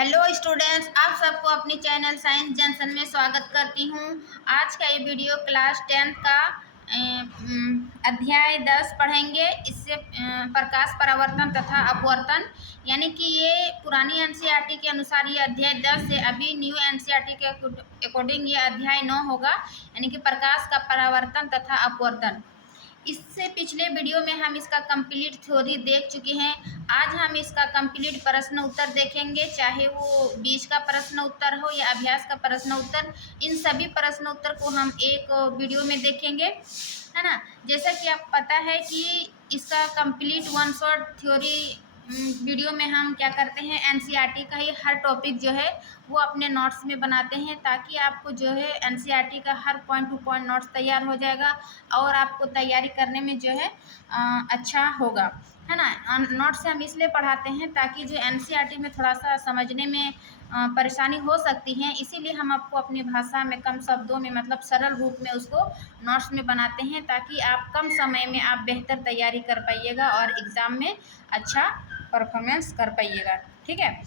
Hello students, आप सबको अपनी चैनल साइंस जंक्शन में स्वागत करती हूँ। आज का ये वीडियो क्लास 10 का अध्याय 10 पढ़ेंगे। इससे प्रकाश परावर्तन तथा अपवर्तन, यानी कि ये पुरानी एनसीईआरटी के अनुसार ये अध्याय 10 है। अभी न्यू एनसीईआरटी के अकॉर्डिंग ये अध्याय 9 होगा, यानी कि प्रकाश का परावर्तन तथा अपवर्तन। इससे पिछले वीडियो में हम इसका कंप्लीट थ्योरी देख चुके हैं। आज हम इसका कंप्लीट प्रश्न उत्तर देखेंगे, चाहे वो बीच का प्रश्न उत्तर हो या अभ्यास का प्रश्न उत्तर। इन सभी प्रश्न उत्तर को हम एक वीडियो में देखेंगे, है ना। जैसा कि आप पता है कि इसका complete one shot theory video में हम क्या करते हैं, एनसीईआरटी का ही हर टॉपिक जो है वो अपने नोट्स में बनाते हैं, ताकि आपको जो है एनसीईआरटी का हर पॉइंट टू पॉइंट नोट्स तैयार हो जाएगा और आपको तैयारी करने में जो है अच्छा होगा, है ना। नोट्स हम इसलिए पढ़ाते हैं ताकि जो एनसीईआरटी में थोड़ा सा समझने में परेशानी हो सकती है, इसीलिए हम आपको अपनी भाषा में कम शब्दों में मतलब सरल रूप में उसको नोट्स में बनाते हैं, ताकि आप कम समय में आप बेहतर तैयारी कर पाइएगा और एग्ज़ाम में अच्छा परफॉर्मेंस कर पाइएगा। ठीक है,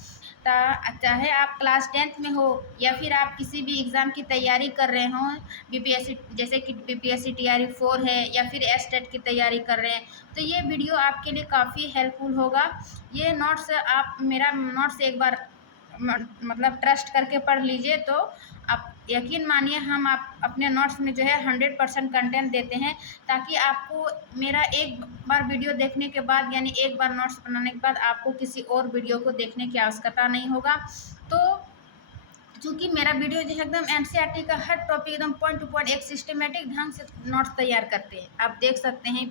चाहे आप क्लास 10th में हो या फिर आप किसी भी एग्ज़ाम की तैयारी कर रहे हों, बीपीएससी जैसे कि बीपीएससी टीआरई 4 है या फिर एस्टेट की तैयारी कर रहे हैं, तो ये वीडियो आपके लिए काफ़ी हेल्पफुल होगा। ये नोट्स आप मेरा नोट्स एक बार मतलब ट्रस्ट करके पढ़ लीजिए, तो आप यकीन मानिए हम आप अपने नोट्स में जो है 100% कंटेंट देते हैं, ताकि आपको मेरा एक बार वीडियो देखने के बाद यानी एक बार नोट्स बनाने के बाद आपको किसी और वीडियो को देखने की आवश्यकता नहीं होगा। तो चूँकि मेरा वीडियो जो है एकदम एनसीईआरटी का हर टॉपिक एकदम पॉइंट टू पॉइंट एक सिस्टमेटिक ढंग से नोट्स तैयार करते हैं। आप देख सकते हैं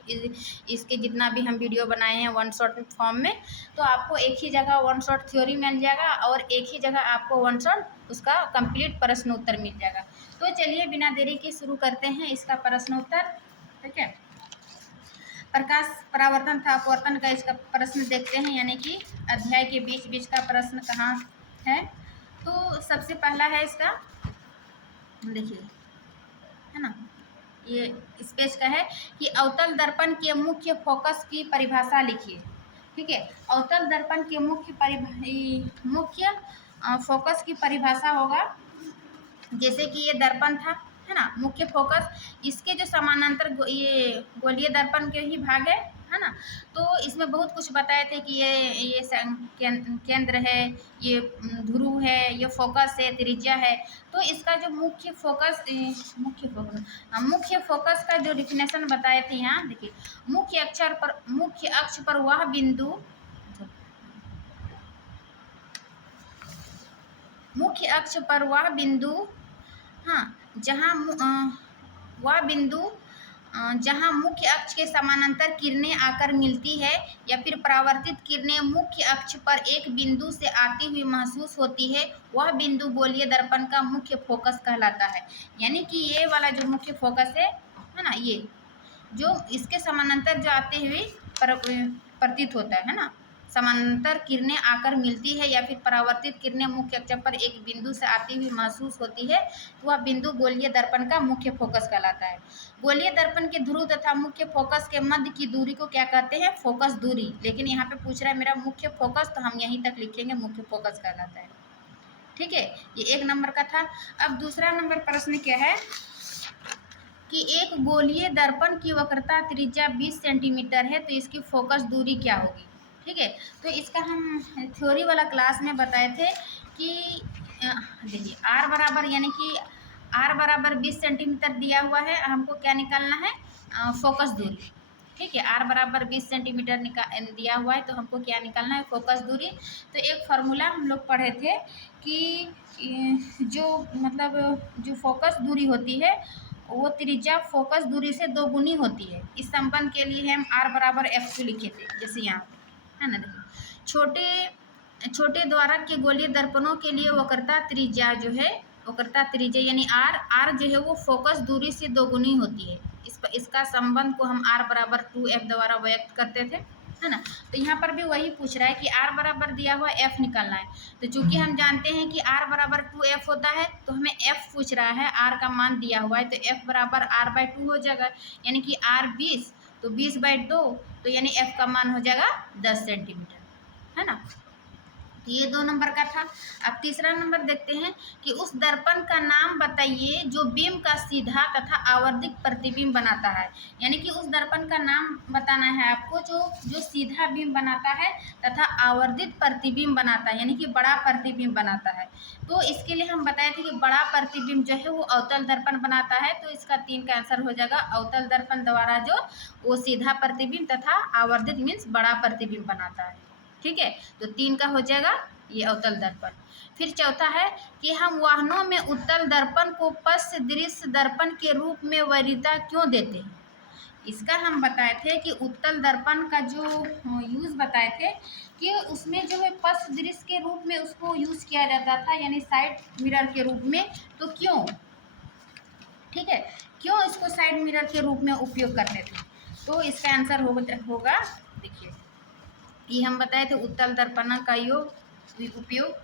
इसके जितना भी हम वीडियो बनाए हैं वन शॉट फॉर्म में, तो आपको एक ही जगह वन शॉट थ्योरी मिल जाएगा और एक ही जगह आपको वन शॉट उसका कंप्लीट प्रश्न उत्तर मिल जाएगा। तो चलिए बिना देरी के शुरू करते हैं इसका प्रश्न उत्तर। ठीक है, प्रकाश परावर्तन था अपवर्तन का इसका प्रश्न देखते हैं, यानी कि अध्याय के बीच बीच का प्रश्न कहाँ है। तो सबसे पहला है इसका, देखिए, है ना, ये इस पेज का है कि अवतल दर्पण के मुख्य फोकस की परिभाषा लिखिए। ठीक है, अवतल दर्पण के मुख्य फोकस की परिभाषा होगा, जैसे कि ये दर्पण था, है ना, मुख्य फोकस इसके जो समानांतर ये गोलीय दर्पण के ही भाग है ना। तो इसमें बहुत कुछ बताए थे कि ये केंद्र है, ये ध्रुव है, ये फोकस है, त्रिज्या है। तो इसका जो मुख्य फोकस का जो डिफिनेशन बताए थे यहाँ देखिए, मुख्य अक्ष पर वह बिंदु हाँ, जहाँ मुख्य अक्ष के समानांतर किरणें आकर मिलती है या फिर परावर्तित किरणें मुख्य अक्ष पर एक बिंदु से आती हुई महसूस होती है, वह बिंदु गोलीय दर्पण का मुख्य फोकस कहलाता है। यानी कि ये वाला जो मुख्य फोकस है ना, ये जो इसके समानांतर जो आते हुए प्रतीत होता है ना, समानांतर किरणें आकर मिलती है या फिर परावर्तित किरणें मुख्य अक्ष पर एक बिंदु से आती हुई महसूस होती है, तो वह बिंदु गोलीय दर्पण का मुख्य फोकस कहलाता है। गोलीय दर्पण के ध्रुव तथा मुख्य फोकस के मध्य की दूरी को क्या कहते हैं, फोकस दूरी। लेकिन यहाँ पे पूछ रहा है मेरा मुख्य फोकस, तो हम यहीं तक लिखेंगे मुख्य फोकस कहलाता है। ठीक है, ये एक नंबर का था। अब दूसरा नंबर प्रश्न क्या है कि एक गोलीय दर्पण की वक्रता त्रिज्या 20 सेंटीमीटर है, तो इसकी फोकस दूरी क्या होगी। ठीक है, तो इसका हम थ्योरी वाला क्लास में बताए थे कि देखिए आर बराबर, यानी कि आर बराबर 20 सेंटीमीटर दिया हुआ है, हमको क्या निकालना है, फोकस दूरी। ठीक है, आर बराबर 20 सेंटीमीटर दिया हुआ है, तो हमको क्या निकालना है, फोकस दूरी। तो एक फार्मूला हम लोग पढ़े थे कि जो मतलब जो फोकस दूरी होती है वो त्रिज्या फोकस दूरी से 2 गुनी होती है। इस संबंध के लिए हम आर बराबर एफ लिखे थे, जैसे यहाँ है ना। देखिए छोटे द्वारक के गोलीय दर्पणों के लिए वक्रता त्रिज्या जो है, वक्रता त्रिज्या यानी आर जो है वो फोकस दूरी से 2 गुनी होती है। इसका संबंध को हम आर बराबर 2f द्वारा व्यक्त करते थे, है ना। तो यहाँ पर भी वही पूछ रहा है कि आर बराबर दिया हुआ एफ निकालना है। तो चूंकि हम जानते हैं कि आर बराबर 2f होता है, तो हमें एफ पूछ रहा है, आर का मान दिया हुआ है, तो एफ बराबर r/2 हो जाएगा, यानी कि r 20, तो 20/2, तो यानी एफ का मान हो जाएगा 10 सेंटीमीटर, है ना। तो ये 2 नंबर का था। अब तीसरा नंबर देखते हैं कि उस दर्पण का नाम बताइए जो बिंब का सीधा तथा आवर्धित प्रतिबिंब बनाता है। यानी कि उस दर्पण का नाम बताना है आपको जो जो सीधा बिंब बनाता है तथा आवर्धित प्रतिबिंब बनाता है, यानी कि बड़ा प्रतिबिंब बनाता है। तो इसके लिए हम बताए थे कि बड़ा प्रतिबिंब जो है वो अवतल दर्पण बनाता है। तो इसका 3 का आंसर हो जाएगा अवतल दर्पण द्वारा जो वो सीधा प्रतिबिंब तथा आवर्धित मीन्स बड़ा प्रतिबिंब बनाता है। ठीक है, तो 3 का हो जाएगा ये अवतल दर्पण। फिर चौथा है कि हम वाहनों में उत्तल दर्पण को पश्च दृश्य दर्पण के रूप में वरीयता क्यों देते हैं। इसका हम बताए थे कि उत्तल दर्पण का जो यूज़ बताए थे कि उसमें जो है पश्च दृश्य के रूप में उसको यूज़ किया जाता था, यानी साइड मिरर के रूप में। तो क्यों, ठीक है, क्यों इसको साइड मिरर के रूप में उपयोग करते थे। तो इसका आंसर होगा देखिए, ये हम बताए थे उत्तल दर्पण का उपयोग।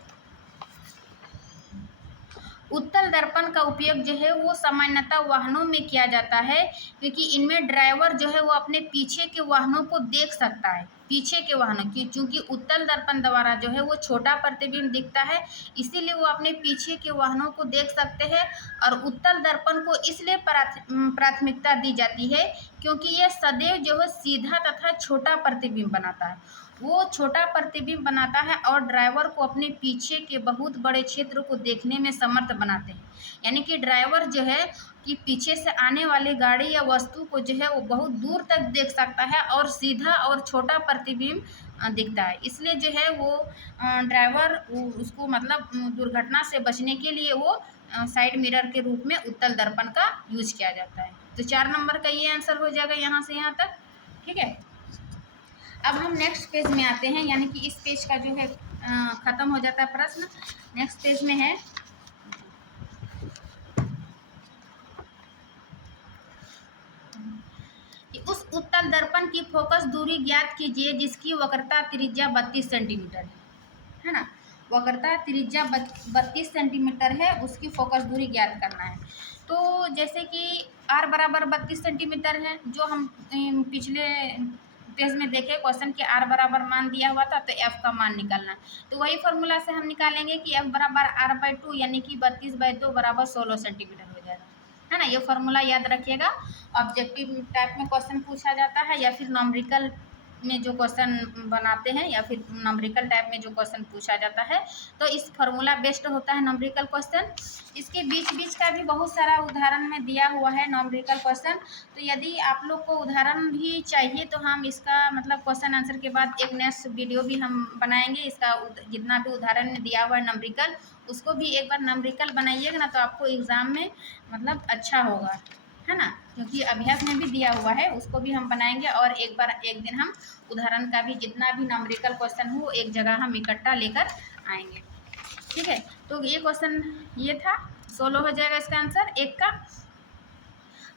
उत्तल दर्पण का उपयोग जो है वो सामान्यतः वाहनों में किया जाता है, क्योंकि इनमें ड्राइवर जो है वो अपने पीछे के वाहनों को देख सकता है, पीछे के वाहनों की, क्योंकि उत्तल दर्पण द्वारा जो है वो छोटा प्रतिबिंब दिखता है, इसीलिए वो अपने पीछे के वाहनों को देख सकते हैं। और उत्तल दर्पण को इसलिए प्राथमिकता दी जाती है क्योंकि यह सदैव जो है सीधा तथा छोटा प्रतिबिंब बनाता है, वो छोटा प्रतिबिंब बनाता है और ड्राइवर को अपने पीछे के बहुत बड़े क्षेत्र को देखने में समर्थ बनाते हैं। यानी कि ड्राइवर जो है कि पीछे से आने वाली गाड़ी या वस्तु को जो है वो बहुत दूर तक देख सकता है और सीधा और छोटा प्रतिबिंब दिखता है। इसलिए जो है वो ड्राइवर उसको मतलब दुर्घटना से बचने के लिए वो साइड मिरर के रूप में उत्तल दर्पण का यूज किया जाता है। तो 4 नंबर का ये आंसर हो जाएगा यहाँ से यहाँ तक। ठीक है, अब हम नेक्स्ट पेज में आते हैं, यानी कि इस पेज का जो है खत्म हो जाता है प्रश्न। नेक्स्ट पेज में है कि उस उत्तल दर्पण की फोकस दूरी ज्ञात कीजिए जिसकी वक्रता त्रिज्या 32 सेंटीमीटर है ना। वक्रता त्रिज्या 32 सेंटीमीटर है, उसकी फोकस दूरी ज्ञात करना है। तो जैसे कि r बराबर 32 सेंटीमीटर है, जो हम पिछले पेज में देखे क्वेश्चन के r बराबर मान दिया हुआ था, तो f का मान निकालना। तो वही फॉर्मूला से हम निकालेंगे कि f बराबर r/2 यानी कि 32/2 बराबर 16 सेंटीमीटर हो जाएगा, है ना। ये फॉर्मूला याद रखिएगा। ऑब्जेक्टिव टाइप में क्वेश्चन पूछा जाता है या फिर नॉमरिकल में जो क्वेश्चन बनाते हैं या फिर नॉमरिकल टाइप में जो क्वेश्चन पूछा जाता है, तो इस फॉर्मूला बेस्ड होता है नॉमरिकल क्वेश्चन। इसके बीच बीच का भी बहुत सारा उदाहरण में दिया हुआ है नॉमरिकल क्वेश्चन। तो यदि आप लोग को उदाहरण भी चाहिए तो हम इसका मतलब क्वेश्चन आंसर के बाद एक नेक्स्ट वीडियो भी हम बनाएंगे। इसका जितना भी उदाहरण में दिया हुआ है नॉमरिकल, उसको भी एक बार नॉमरिकल बनाइएगा ना, तो आपको एग्ज़ाम में मतलब अच्छा होगा, है ना, क्योंकि अभ्यास में भी दिया हुआ है, उसको भी हम बनाएंगे। और एक दिन हम उदाहरण का भी जितना भी नॉमरिकल क्वेश्चन हो एक जगह हम इकट्ठा लेकर आएंगे। ठीक है, तो ये क्वेश्चन ये था, 16 हो जाएगा इसका आंसर 1 का।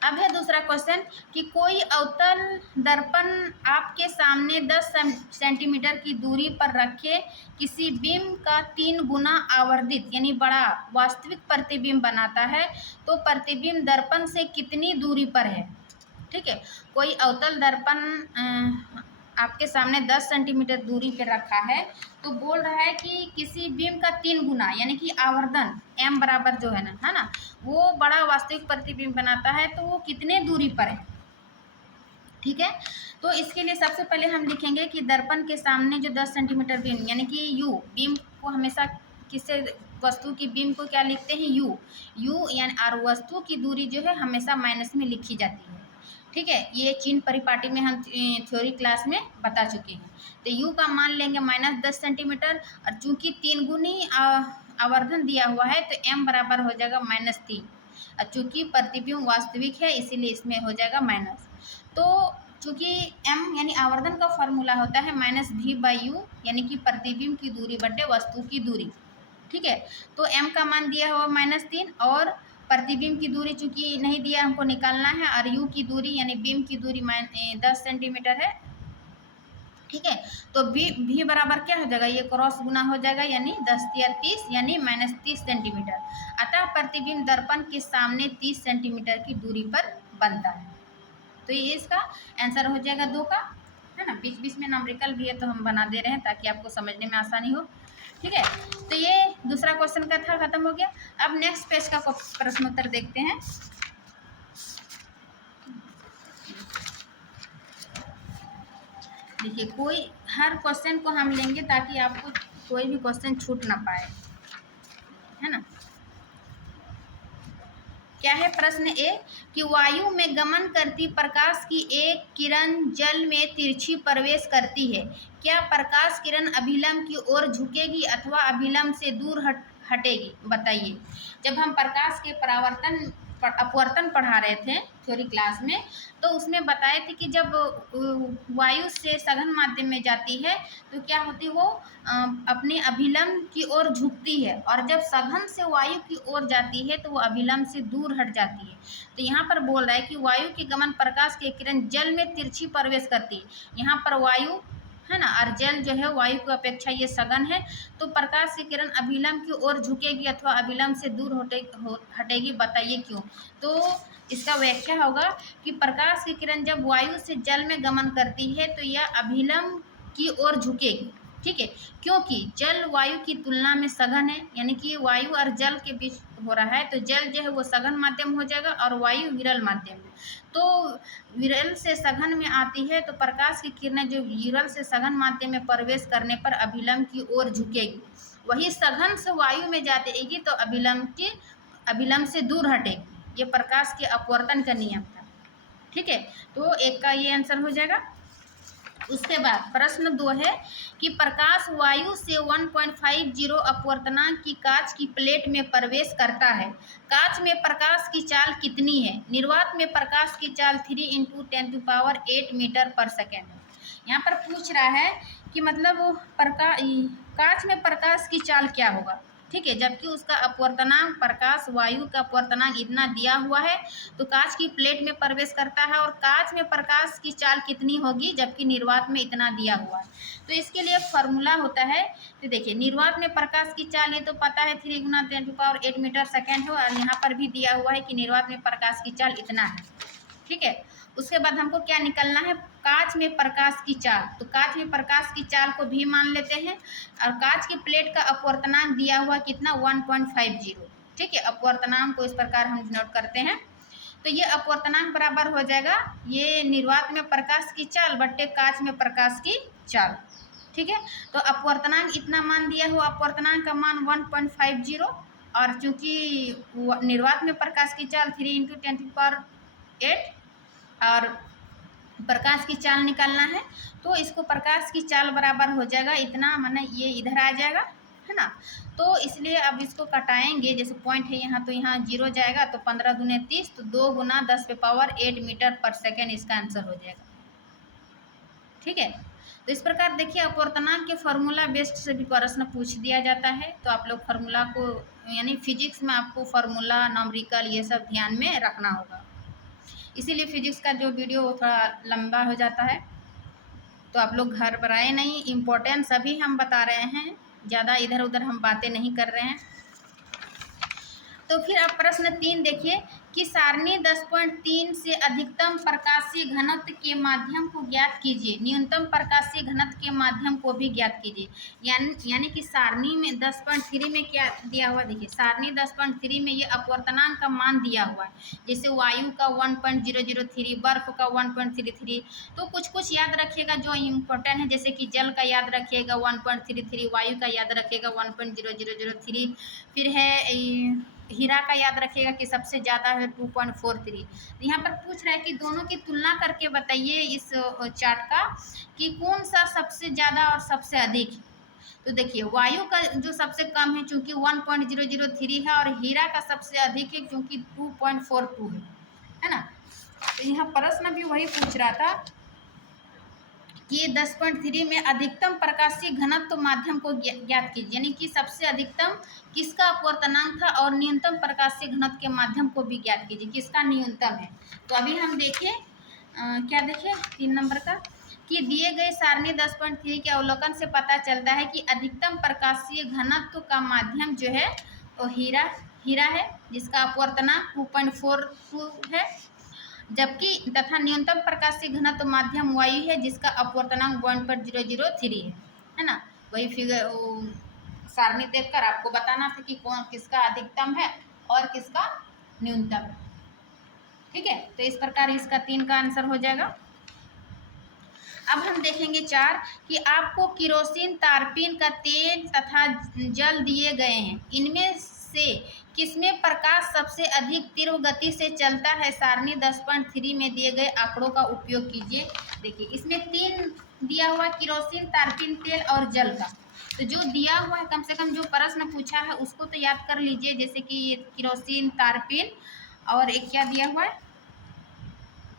अब है दूसरा क्वेश्चन कि कोई अवतल दर्पण आपके सामने 10 सेंटीमीटर की दूरी पर रखे किसी बिंब का 3 गुना आवर्धित यानी बड़ा वास्तविक प्रतिबिंब बनाता है, तो प्रतिबिंब दर्पण से कितनी दूरी पर है। ठीक है, कोई अवतल दर्पण आपके सामने 10 सेंटीमीटर दूरी पे रखा है, तो बोल रहा है कि किसी बिंब का 3 गुना यानी कि आवर्धन m बराबर जो है ना, वो बड़ा वास्तविक प्रतिबिंब बनाता है, तो वो कितने दूरी पर है। ठीक है, तो इसके लिए सबसे पहले हम लिखेंगे कि दर्पण के सामने जो 10 सेंटीमीटर बिंब यानी कि u, बिंब को हमेशा किससे वस्तु की बिंब को क्या लिखते हैं u यानी और वस्तु की दूरी जो है हमेशा माइनस में लिखी जाती है। ठीक है, ये चिन्ह परिपाटी में हम थ्योरी क्लास में बता चुके हैं। तो u का मान लेंगे -10 सेंटीमीटर, और चूंकि 3 गुनी आवर्धन दिया हुआ है तो m बराबर हो जाएगा -3, और चूंकि प्रतिबिंब वास्तविक है इसीलिए इसमें हो जाएगा माइनस। तो चूंकि m यानी आवर्धन का फॉर्मूला होता है -v/u यानी कि प्रतिबिंब की दूरी बटे वस्तु की दूरी। ठीक है, तो m का मान दिया हुआ -3 और प्रतिबिंब की दूरी चूंकि नहीं दिया हमको निकालना है, और u की दूरी यानी बिंब की दूरी 10 सेंटीमीटर है। ठीक है, तो v बराबर क्या हो जाएगा, ये क्रॉस गुना हो जाएगा यानी 10 या 30 यानी -30 सेंटीमीटर। अतः प्रतिबिंब दर्पण के सामने 30 सेंटीमीटर की दूरी पर बनता है। तो ये इसका आंसर हो जाएगा 2 का, है ना। बीच बीच में न्यूमेरिकल भी है तो हम बना दे रहे हैं ताकि आपको समझने में आसानी हो। ठीक है, तो ये दूसरा क्वेश्चन का था, खत्म हो गया। अब नेक्स्ट पेज का प्रश्न उत्तर देखते हैं। देखिए, कोई हर क्वेश्चन को हम लेंगे ताकि आपको कोई भी क्वेश्चन छूट ना पाए, है ना। क्या है प्रश्न ए कि वायु में गमन करती प्रकाश की एक किरण जल में तिरछी प्रवेश करती है, क्या प्रकाश किरण अभिलंब की ओर झुकेगी अथवा अभिलंब से दूर हटेगी, बताइए। जब हम प्रकाश के अपवर्तन पढ़ा रहे थे थ्योरी क्लास में, तो उसमें बताए थे कि जब वायु से सघन माध्यम में जाती है तो क्या होती है, वो अपने अभिलंब की ओर झुकती है, और जब सघन से वायु की ओर जाती है तो वो अभिलंब से दूर हट जाती है। तो यहाँ पर बोल रहा है कि वायु के गमन प्रकाश की किरण जल में तिरछी प्रवेश करती है। यहाँ पर वायु है ना, और जल जो है वायु की अपेक्षा ये सघन है, तो प्रकाश की किरण अभिलंब की ओर झुकेगी अथवा अभिलंब से दूर हटेगी, बताइए क्यों। तो इसका व्याख्या होगा कि प्रकाश की किरण जब वायु से जल में गमन करती है तो यह अभिलंब की ओर झुकेगी। ठीक है, क्योंकि जल वायु की तुलना में सघन है, यानी कि वायु और जल के बीच हो रहा है, तो जल जो है वो सघन माध्यम हो जाएगा और वायु विरल माध्यम है। तो विरल से सघन में आती है तो प्रकाश की किरणें जो विरल से सघन माध्यम में प्रवेश करने पर अभिलंब की ओर झुकेगी, वही सघन से वायु में जाएगी तो अभिलंब से दूर हटेगी। ये प्रकाश के अपवर्तन का नियम था। ठीक है, तो एक का ये आंसर हो जाएगा। उसके बाद प्रश्न 2 है कि प्रकाश वायु से 1.50 अपवर्तनांक की कांच की प्लेट में प्रवेश करता है, कांच में प्रकाश की चाल कितनी है। निर्वात में प्रकाश की चाल 3 × 10⁸ मीटर पर सेकेंड है। यहाँ पर पूछ रहा है कि मतलब कांच में प्रकाश की चाल क्या होगा। ठीक है, जबकि उसका अपवर्तनांक प्रकाश वायु का अपवर्तनांक इतना दिया हुआ है, तो कांच की प्लेट में प्रवेश करता है और कांच में प्रकाश की चाल कितनी होगी जबकि निर्वात में इतना दिया हुआ है। तो इसके लिए फॉर्मूला होता है, तो देखिए निर्वात में प्रकाश की चाल ये तो पता है 3 × 10⁸ मीटर सेकेंड हो, और यहाँ पर भी दिया हुआ है कि निर्वात में प्रकाश की चाल इतना है। ठीक है, उसके बाद हमको क्या निकलना है, कांच में प्रकाश की चाल। तो कांच में प्रकाश की चाल को भी मान लेते हैं, और कांच की प्लेट का अपवर्तनांक दिया हुआ कितना 1.50। ठीक है, अपवर्तनांक को इस प्रकार हम नोट करते हैं। तो ये अपवर्तनांक बराबर हो जाएगा ये निर्वात में प्रकाश की चाल बट्टे कांच में प्रकाश की चाल। ठीक है, तो अपवर्तनांक इतना मान दिया हुआ, अपवर्तनांक का मान 1.50, और चूंकि निर्वात में प्रकाश की चाल 3 × 10⁸ और प्रकाश की चाल निकालना है, तो इसको प्रकाश की चाल बराबर हो जाएगा इतना, माने ये इधर आ जाएगा, है ना। तो इसलिए अब इसको कटाएंगे, जैसे पॉइंट है यहाँ तो यहाँ 0 जाएगा, तो 15 दूने 30, तो 2 × 10⁸ मीटर पर सेकेंड इसका आंसर हो जाएगा। ठीक है, तो इस प्रकार देखिए अपवर्तनांक के फार्मूला बेस्ड से भी प्रश्न पूछ दिया जाता है, तो आप लोग फार्मूला को, यानी फिजिक्स में आपको फार्मूला न्यूमेरिकल ये सब ध्यान में रखना होगा। इसीलिए फिजिक्स का जो वीडियो वो थोड़ा लंबा हो जाता है, तो आप लोग घर पर आए नहीं, इम्पोर्टेंस अभी हम बता रहे हैं, ज़्यादा इधर उधर हम बातें नहीं कर रहे हैं। तो फिर अब प्रश्न 3 देखिए कि सारणी 10.3 से अधिकतम प्रकाशीय घनत्व के माध्यम को ज्ञात कीजिए, न्यूनतम प्रकाशीय घनत्व के माध्यम को भी ज्ञात कीजिए। यानी कि सारणी में 10.3 में क्या दिया हुआ, देखिए सारणी 10.3 में ये अपवर्तनांक का मान दिया हुआ है, जैसे वायु का 1.003, बर्फ का 1.33। तो कुछ याद रखिएगा जो इम्पोर्टेंट है, जैसे कि जल का याद रखिएगा 1.33, वायु का याद रखिएगा 1.0003, फिर है हीरा का याद रखिएगा कि सबसे ज़्यादा है 2.43। तो यहाँ पर पूछ रहा है कि दोनों की तुलना करके बताइए इस चार्ट का कि कौन सा सबसे ज़्यादा और सबसे अधिक है। तो देखिए वायु का जो सबसे कम है चूँकि 1.003 है, और हीरा का सबसे अधिक है क्योंकि 2.42 है ना। तो यहाँ प्रश्न भी वही पूछ रहा था कि 10.3 में अधिकतम प्रकाशीय घनत्व माध्यम को ज्ञात कीजिए, यानी कि सबसे अधिकतम किसका अपवर्तनांक था, और न्यूनतम प्रकाशीय घनत्व के माध्यम को भी ज्ञात कीजिए किसका न्यूनतम है। तो अभी हम देखें क्या देखें 3 नंबर का कि दिए गए सारणी 10.3 के अवलोकन से पता चलता है कि अधिकतम प्रकाशीय घनत्व का माध्यम जो है वो हीरा है, जिसका अपवर्तनांक 2.42 है। जबकि तथा न्यूनतम प्रकाशीय घनत्व माध्यम वायु है जिसका अपवर्तनांक 1.003 है ना। वही फिगर सारणी देखकर आपको बताना था कि कौन किसका अधिकतम है और किसका न्यूनतम। ठीक है, तो इस प्रकार इसका 3 का आंसर हो जाएगा। अब हम देखेंगे 4 कि आपको केरोसिन, तारपीन का तेल तथा जल दिए गए हैं, इनमें से किसमें प्रकाश सबसे अधिक तीव्र गति से चलता है। सारणी 10.3 में दिए गए आंकड़ों का उपयोग कीजिए। देखिए इसमें 3 दिया हुआ, केरोसिन, तारपीन तेल और जल का। तो जो दिया हुआ है, कम से कम जो प्रश्न पूछा है उसको तो याद कर लीजिए, जैसे कि ये केरोसिन, तारपीन और एक क्या दिया हुआ है,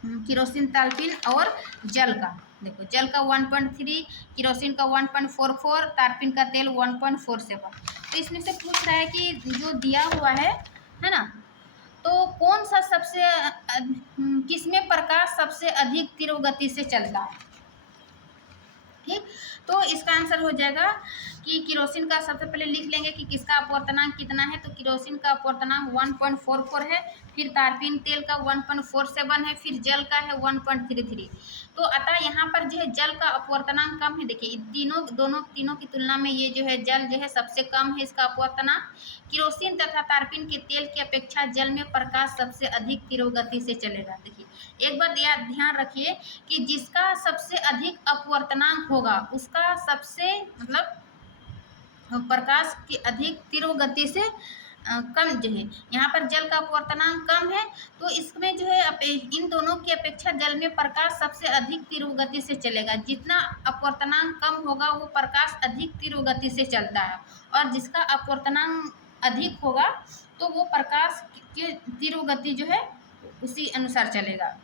केरोसिन, तारपीन और जल का। देखो जल का 1.3, केरोसिन का 1.44, तारपीन का तेल 1.47। तो इसमें से पूछ रहा है कि जो दिया हुआ है ना, तो कौन सा सबसे किसमें प्रकाश सबसे अधिक तीव्र गति से चलता है। ठीक, तो इसका आंसर हो जाएगा कि केरोसिन का सबसे पहले लिख लेंगे कि किसका अपवर्तनांक कितना है। तो केरोसिन का अपवर्तनांक 1.44 है, फिर तारपीन तेल का 1.47 है, फिर जल का है 1.33। तो अतः यहाँ पर जो है जल का अपवर्तनांक कम है। देखिए तीनों की तुलना में ये जो है जल जो है सबसे कम है इसका अपवर्तनांक। केरोसिन तथा तारपीन के तेल की अपेक्षा जल में प्रकाश सबसे अधिक तीव्र गति से चलेगा। देखिए एक बात ध्यान रखिए कि जिसका सबसे अधिक अपवर्तनांक होगा उसका सबसे मतलब प्रकाश की अधिक तीव्र गति से कम जो है, यहाँ पर जल का अपवर्तनांक कम है, तो इसमें जो है इन दोनों की अपेक्षा जल में प्रकाश सबसे अधिक तीव्र गति से चलेगा। जितना अपवर्तनांक कम होगा वो प्रकाश अधिक तीव्र गति से चलता है, और जिसका अपवर्तनांक अधिक होगा तो वो प्रकाश की तीव्र गति जो है उसी अनुसार चलेगा।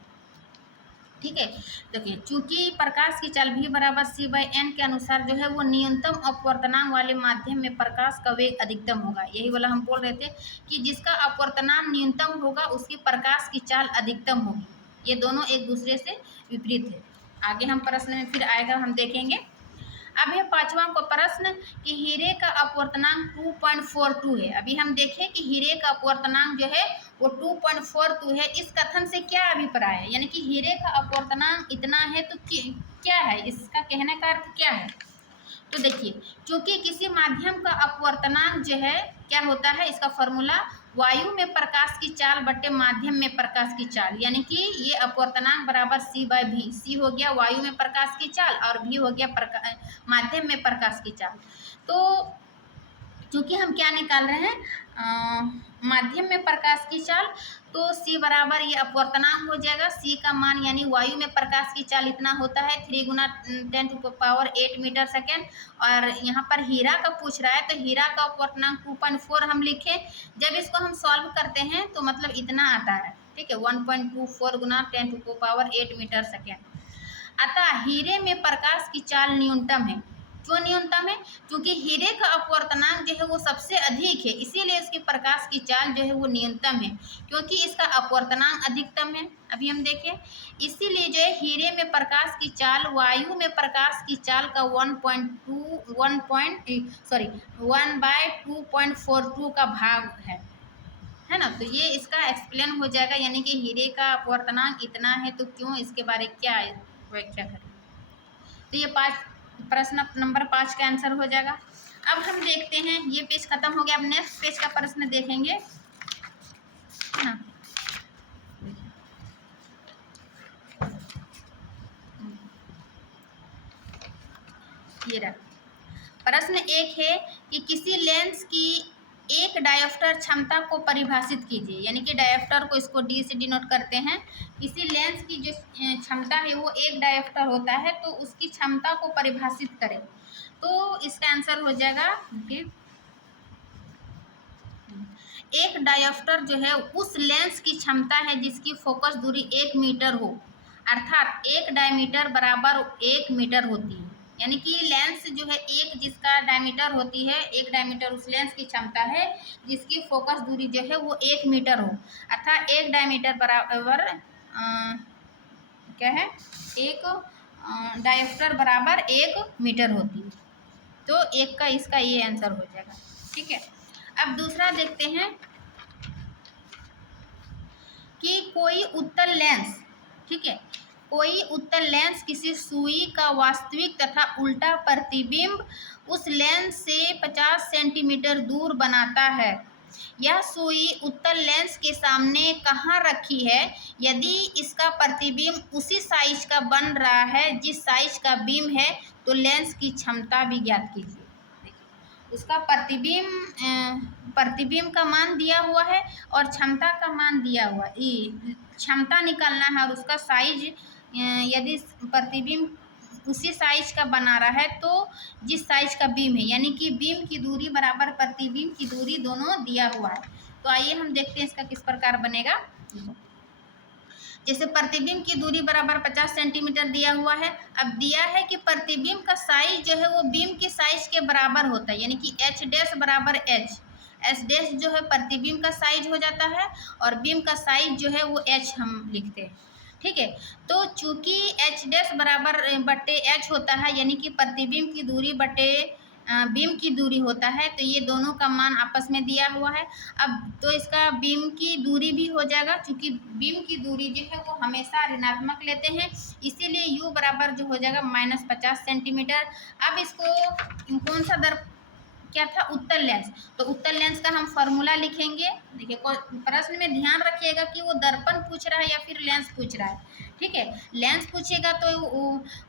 ठीक है, देखिए चूंकि प्रकाश की चाल v बराबर c/n के अनुसार जो है वो न्यूनतम अपवर्तनांक वाले माध्यम में प्रकाश का वेग अधिकतम होगा। यही वाला हम बोल रहे थे कि जिसका अपवर्तनांक न्यूनतम होगा उसकी प्रकाश की चाल अधिकतम होगी। ये दोनों एक दूसरे से विपरीत है। आगे हम प्रश्न में फिर आएगा, हम देखेंगे। अब है 5वां को प्रश्न कि हीरे का अपवर्तनांक 2.42 है। अभी हम देखें कि हीरे का अपवर्तनांक जो है वो 2.42 है। इस कथन से क्या अभिप्राय है, यानी कि हीरे का अपवर्तनांक इतना है तो क्या है, इसका कहने का अर्थ क्या है। तो देखिए चूंकि किसी माध्यम का अपवर्तनांक जो है क्या होता है, इसका फॉर्मूला वायु में प्रकाश की चाल बटे माध्यम में प्रकाश की चाल, यानी कि ये अपवर्तनांक बराबर c/v। c हो गया वायु में प्रकाश की चाल और v हो गया माध्यम में प्रकाश की चाल। तो चूंकि हम क्या निकाल रहे हैं, माध्यम में प्रकाश की चाल, तो c बराबर ये अपवर्तनांक हो जाएगा। c का मान यानी वायु में प्रकाश की चाल इतना होता है 3 × 10⁸ मीटर सेकेंड। और यहाँ पर हीरा का पूछ रहा है तो हीरा का अपवर्तनांक 2.4 हम लिखें। जब इसको हम सॉल्व करते हैं तो मतलब इतना आता है। ठीक है, 1.24 × 10⁸ मीटर सेकेंड। अतः हीरे में प्रकाश की चाल न्यूनतम है। क्यों न्यूनतम है, क्योंकि हीरे का अपवर्तनांक जो है वो सबसे अधिक है, इसीलिए इसकी प्रकाश की चाल जो है वो न्यूनतम है, क्योंकि इसका अपवर्तनांक अधिकतम है। अभी हम देखें, इसीलिए जो है हीरे में प्रकाश की चाल वायु में प्रकाश की चाल का 1/2.42 का भाग है ना। तो ये इसका एक्सप्लेन हो जाएगा, यानी कि हीरे का अपवर्तनांक इतना है तो क्यों, इसके बारे क्या व्याख्या करें। तो ये प्रश्न नंबर 5 का आंसर हो जाएगा। अब हम देखते हैं, ये पेज खत्म हो गया। अब नेक्स्ट पेज का प्रश्न देखेंगे, है ना। ये रहा प्रश्न 1 है कि किसी लेंस की एक डायोप्टर क्षमता को परिभाषित कीजिए, यानी कि डायोप्टर को इसको डी से डिनोट करते हैं। किसी लेंस की जो क्षमता है वो एक डायोप्टर होता है, तो उसकी क्षमता को परिभाषित करें। तो इसका आंसर हो जाएगा कि एक डायोप्टर जो है उस लेंस की क्षमता है जिसकी फोकस दूरी 1 मीटर हो, अर्थात एक डायमीटर बराबर 1 मीटर होती है। यानी कि लेंस जो है एक जिसका डायमीटर होती है, एक डायमीटर उस लेंस की क्षमता है जिसकी फोकस दूरी जो है वो 1 मीटर हो, अर्थात एक डायमीटर बराबर क्या है, एक डायोप्टर बराबर 1 मीटर होती है। तो एक का इसका ये आंसर हो जाएगा। ठीक है, अब दूसरा देखते हैं। कि कोई उत्तल लेंस, ठीक है, कोई उत्तल लेंस किसी सुई का वास्तविक तथा उल्टा प्रतिबिंब उस लेंस से 50 सेंटीमीटर दूर बनाता है। यह सुई उत्तल लेंस के सामने कहाँ रखी है? यदि इसका प्रतिबिंब उसी साइज का बन रहा है जिस साइज का बीम है तो लेंस की क्षमता भी ज्ञात कीजिए। उसका प्रतिबिंब का मान दिया हुआ है और क्षमता का मान दिया हुआ है। क्षमता निकालना है और उसका साइज, यदि प्रतिबिंब उसी साइज का बना रहा है तो जिस साइज का बीम है, यानी कि बीम की दूरी बराबर प्रतिबिंब की दूरी दोनों दिया हुआ है। तो आइए हम देखते हैं इसका किस प्रकार बनेगा। जैसे प्रतिबिंब की दूरी बराबर 50 सेंटीमीटर दिया हुआ है। अब दिया है कि प्रतिबिंब का साइज जो है वो बीम के साइज के बराबर होता है, यानी कि एच डैश बराबर एच डैश जो है प्रतिबिंब का साइज हो जाता है और बीम का साइज जो है वो एच हम लिखते हैं, ठीक है। तो चूंकि एच डैश बराबर बटे एच होता है, यानी कि प्रतिबिंब की दूरी बटे बीम की दूरी होता है, तो ये दोनों का मान आपस में दिया हुआ है। अब तो इसका बीम की दूरी भी हो जाएगा, क्योंकि बीम की दूरी जो है वो हमेशा ऋणात्मक लेते हैं, इसीलिए u बराबर जो हो जाएगा -50 सेंटीमीटर। अब इसको कौन सा क्या था? उत्तल लेंस। तो उत्तल लेंस का हम फॉर्मूला लिखेंगे। देखिए प्रश्न में ध्यान रखिएगा कि वो दर्पण पूछ रहा है या फिर लेंस पूछ रहा है, ठीक है। लेंस पूछेगा तो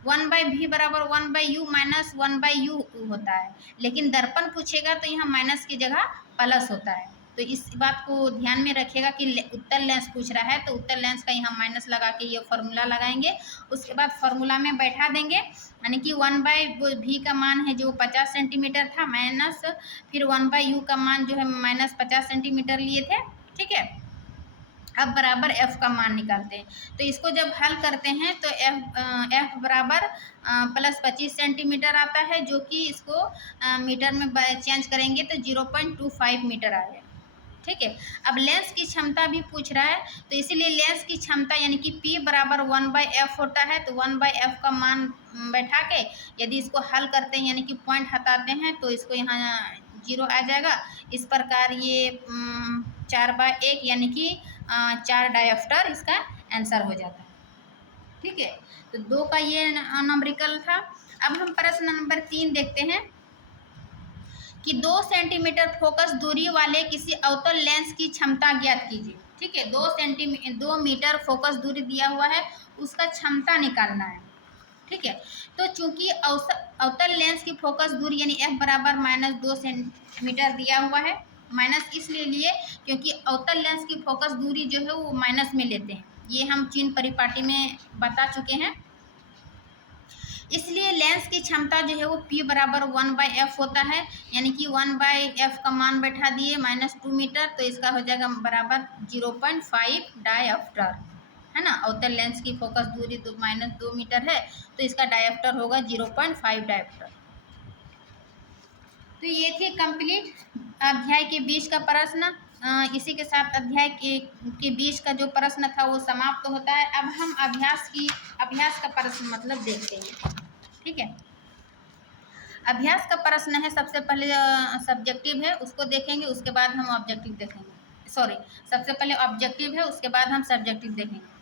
1/v बराबर 1/u माइनस 1/u होता है, लेकिन दर्पण पूछेगा तो यहाँ माइनस की जगह प्लस होता है। तो इस बात को ध्यान में रखिएगा कि उत्तल लेंस पूछ रहा है तो उत्तल लेंस का यहाँ माइनस लगा के ये फॉर्मूला लगाएंगे। उसके बाद फॉर्मूला में बैठा देंगे, यानी कि 1/v का मान है जो 50 सेंटीमीटर था, माइनस फिर 1/u का मान जो है -50 सेंटीमीटर लिए थे, ठीक है। अब बराबर f का मान निकालते हैं। तो इसको जब हल करते हैं तो f बराबर +25 सेंटीमीटर आता है, जो कि इसको मीटर में चेंज करेंगे तो 0.25 मीटर आएगा, ठीक है। अब लेंस की क्षमता भी पूछ रहा है, तो इसीलिए लेंस की क्षमता यानी कि P बराबर 1/f होता है। तो 1/f का मान बैठा के यदि इसको हल करते हैं, यानी कि पॉइंट हटाते हैं, तो इसको यहाँ 0 आ जाएगा। इस प्रकार ये 4/1 यानी कि 4 डायोप्टर इसका आंसर हो जाता है, ठीक है। तो 2 का ये नंबरिकल था। अब हम प्रश्न नंबर 3 देखते हैं कि 2 सेंटीमीटर फोकस दूरी वाले किसी अवतल लेंस की क्षमता ज्ञात कीजिए, ठीक है। 2 मीटर फोकस दूरी दिया हुआ है, उसका क्षमता निकालना है, ठीक है। तो चूंकि अवतल लेंस की फोकस दूरी यानी f बराबर -2 सेंटीमीटर दिया हुआ है, माइनस इसलिए लिए क्योंकि अवतल लेंस की फोकस दूरी जो है वो माइनस में लेते हैं, ये हम चिन्ह परिपाटी में बता चुके हैं। इसलिए लेंस की क्षमता जो है वो P बराबर 1/f होता है, यानी कि 1/f का मान बैठा दिए -2 मीटर, तो इसका हो जाएगा बराबर 0.5 डायोप्टर, है ना। अवतल लेंस की फोकस दूरी तो -2 मीटर है, तो इसका डायोप्टर होगा 0.5 डायोप्टर। तो ये थे कंप्लीट अध्याय के 20 का प्रश्न। इसी के साथ अध्याय के 20 का जो प्रश्न था वो समाप्त होता है। अब हम अभ्यास का प्रश्न मतलब देखते हैं, ठीक है। अभ्यास का प्रश्न है, सबसे पहले सब्जेक्टिव है उसको देखेंगे, उसके बाद हम ऑब्जेक्टिव देखेंगे। सॉरी, सबसे पहले ऑब्जेक्टिव है, उसके बाद हम सब्जेक्टिव देखेंगे।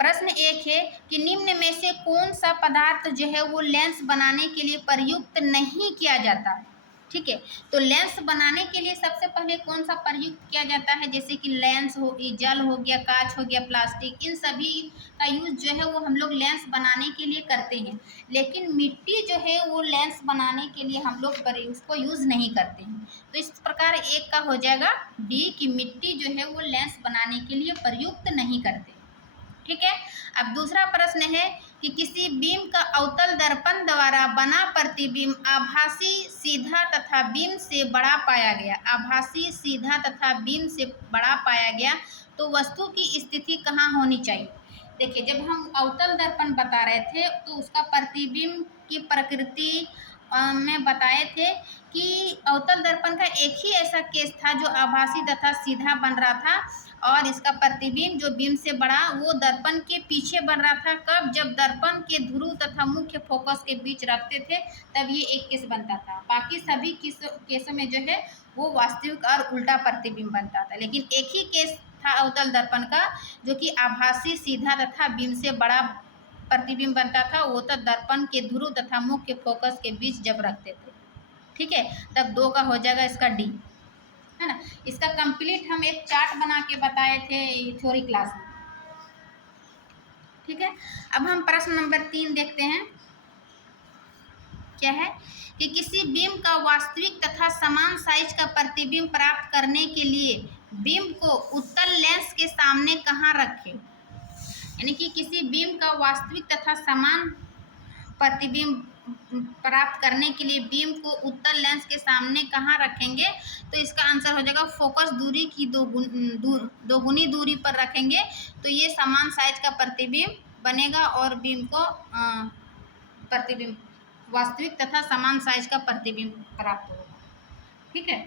प्रश्न 1 है कि निम्न में से कौन सा पदार्थ जो है वो लेंस बनाने के लिए प्रयुक्त नहीं किया जाता है, ठीक है। तो लेंस बनाने के लिए सबसे पहले कौन सा प्रयुक्त किया जाता है? जैसे कि लेंस हो, जल हो गया, कांच हो गया, प्लास्टिक, इन सभी का यूज जो है वो हम लोग लेंस बनाने के लिए करते हैं। लेकिन मिट्टी जो है वो लेंस बनाने के लिए हम लोग उसको यूज नहीं करते हैं। तो इस प्रकार एक का हो जाएगा डी कि मिट्टी जो है वो लेंस बनाने के लिए प्रयुक्त नहीं करते, ठीक है। अब दूसरा प्रश्न है कि किसी बीम का अवतल दर्पण द्वारा बना प्रतिबिंब आभासी, सीधा तथा बीम से बड़ा पाया गया। आभासी, सीधा तथा बीम से बड़ा पाया गया, तो वस्तु की स्थिति कहाँ होनी चाहिए? देखिए, जब हम अवतल दर्पण बता रहे थे तो उसका प्रतिबिंब की प्रकृति में बताए थे कि अवतल दर्पण का एक ही ऐसा केस था जो आभासी तथा सीधा बन रहा था, और इसका प्रतिबिंब जो बीम से बड़ा वो दर्पण के पीछे बन रहा था। कब? जब दर्पण के ध्रुव तथा मुख्य फोकस के बीच रखते थे तब ये एक केस बनता था। बाकी सभी केसों में जो है वो वास्तविक और उल्टा प्रतिबिंब बनता था। लेकिन एक ही केस था अवतल दर्पण का जो कि आभासी, सीधा तथा बीम से बड़ा प्रतिबिंब बनता था, वो तो दर्पण के ध्रुव तथा मुख्य फोकस के बीच जब रखते थे। ठीक है, तब 2 का हो जाएगा इसका डी, है ना। इसका कंप्लीट हम एक चार्ट बना के बताए थे थ्योरी क्लास में। ठीक है, अब हम प्रश्न नंबर 3 देखते हैं। क्या है कि किसी बीम का वास्तविक तथा समान साइज का प्रतिबिंब प्राप्त करने के लिए बीम को उत्तल लेंस के सामने कहाँ रखें। यानी कि किसी बीम का वास्तविक तथा समान प्रतिबिंब प्राप्त करने के लिए बीम को उत्तल लेंस के सामने कहाँ रखेंगे, तो इसका आंसर हो जाएगा फोकस दूरी की दोगुनी दूरी पर रखेंगे, तो ये समान साइज का प्रतिबिंब बनेगा और बीम को प्रतिबिंब वास्तविक तथा समान साइज का प्रतिबिंब प्राप्त होगा। ठीक है,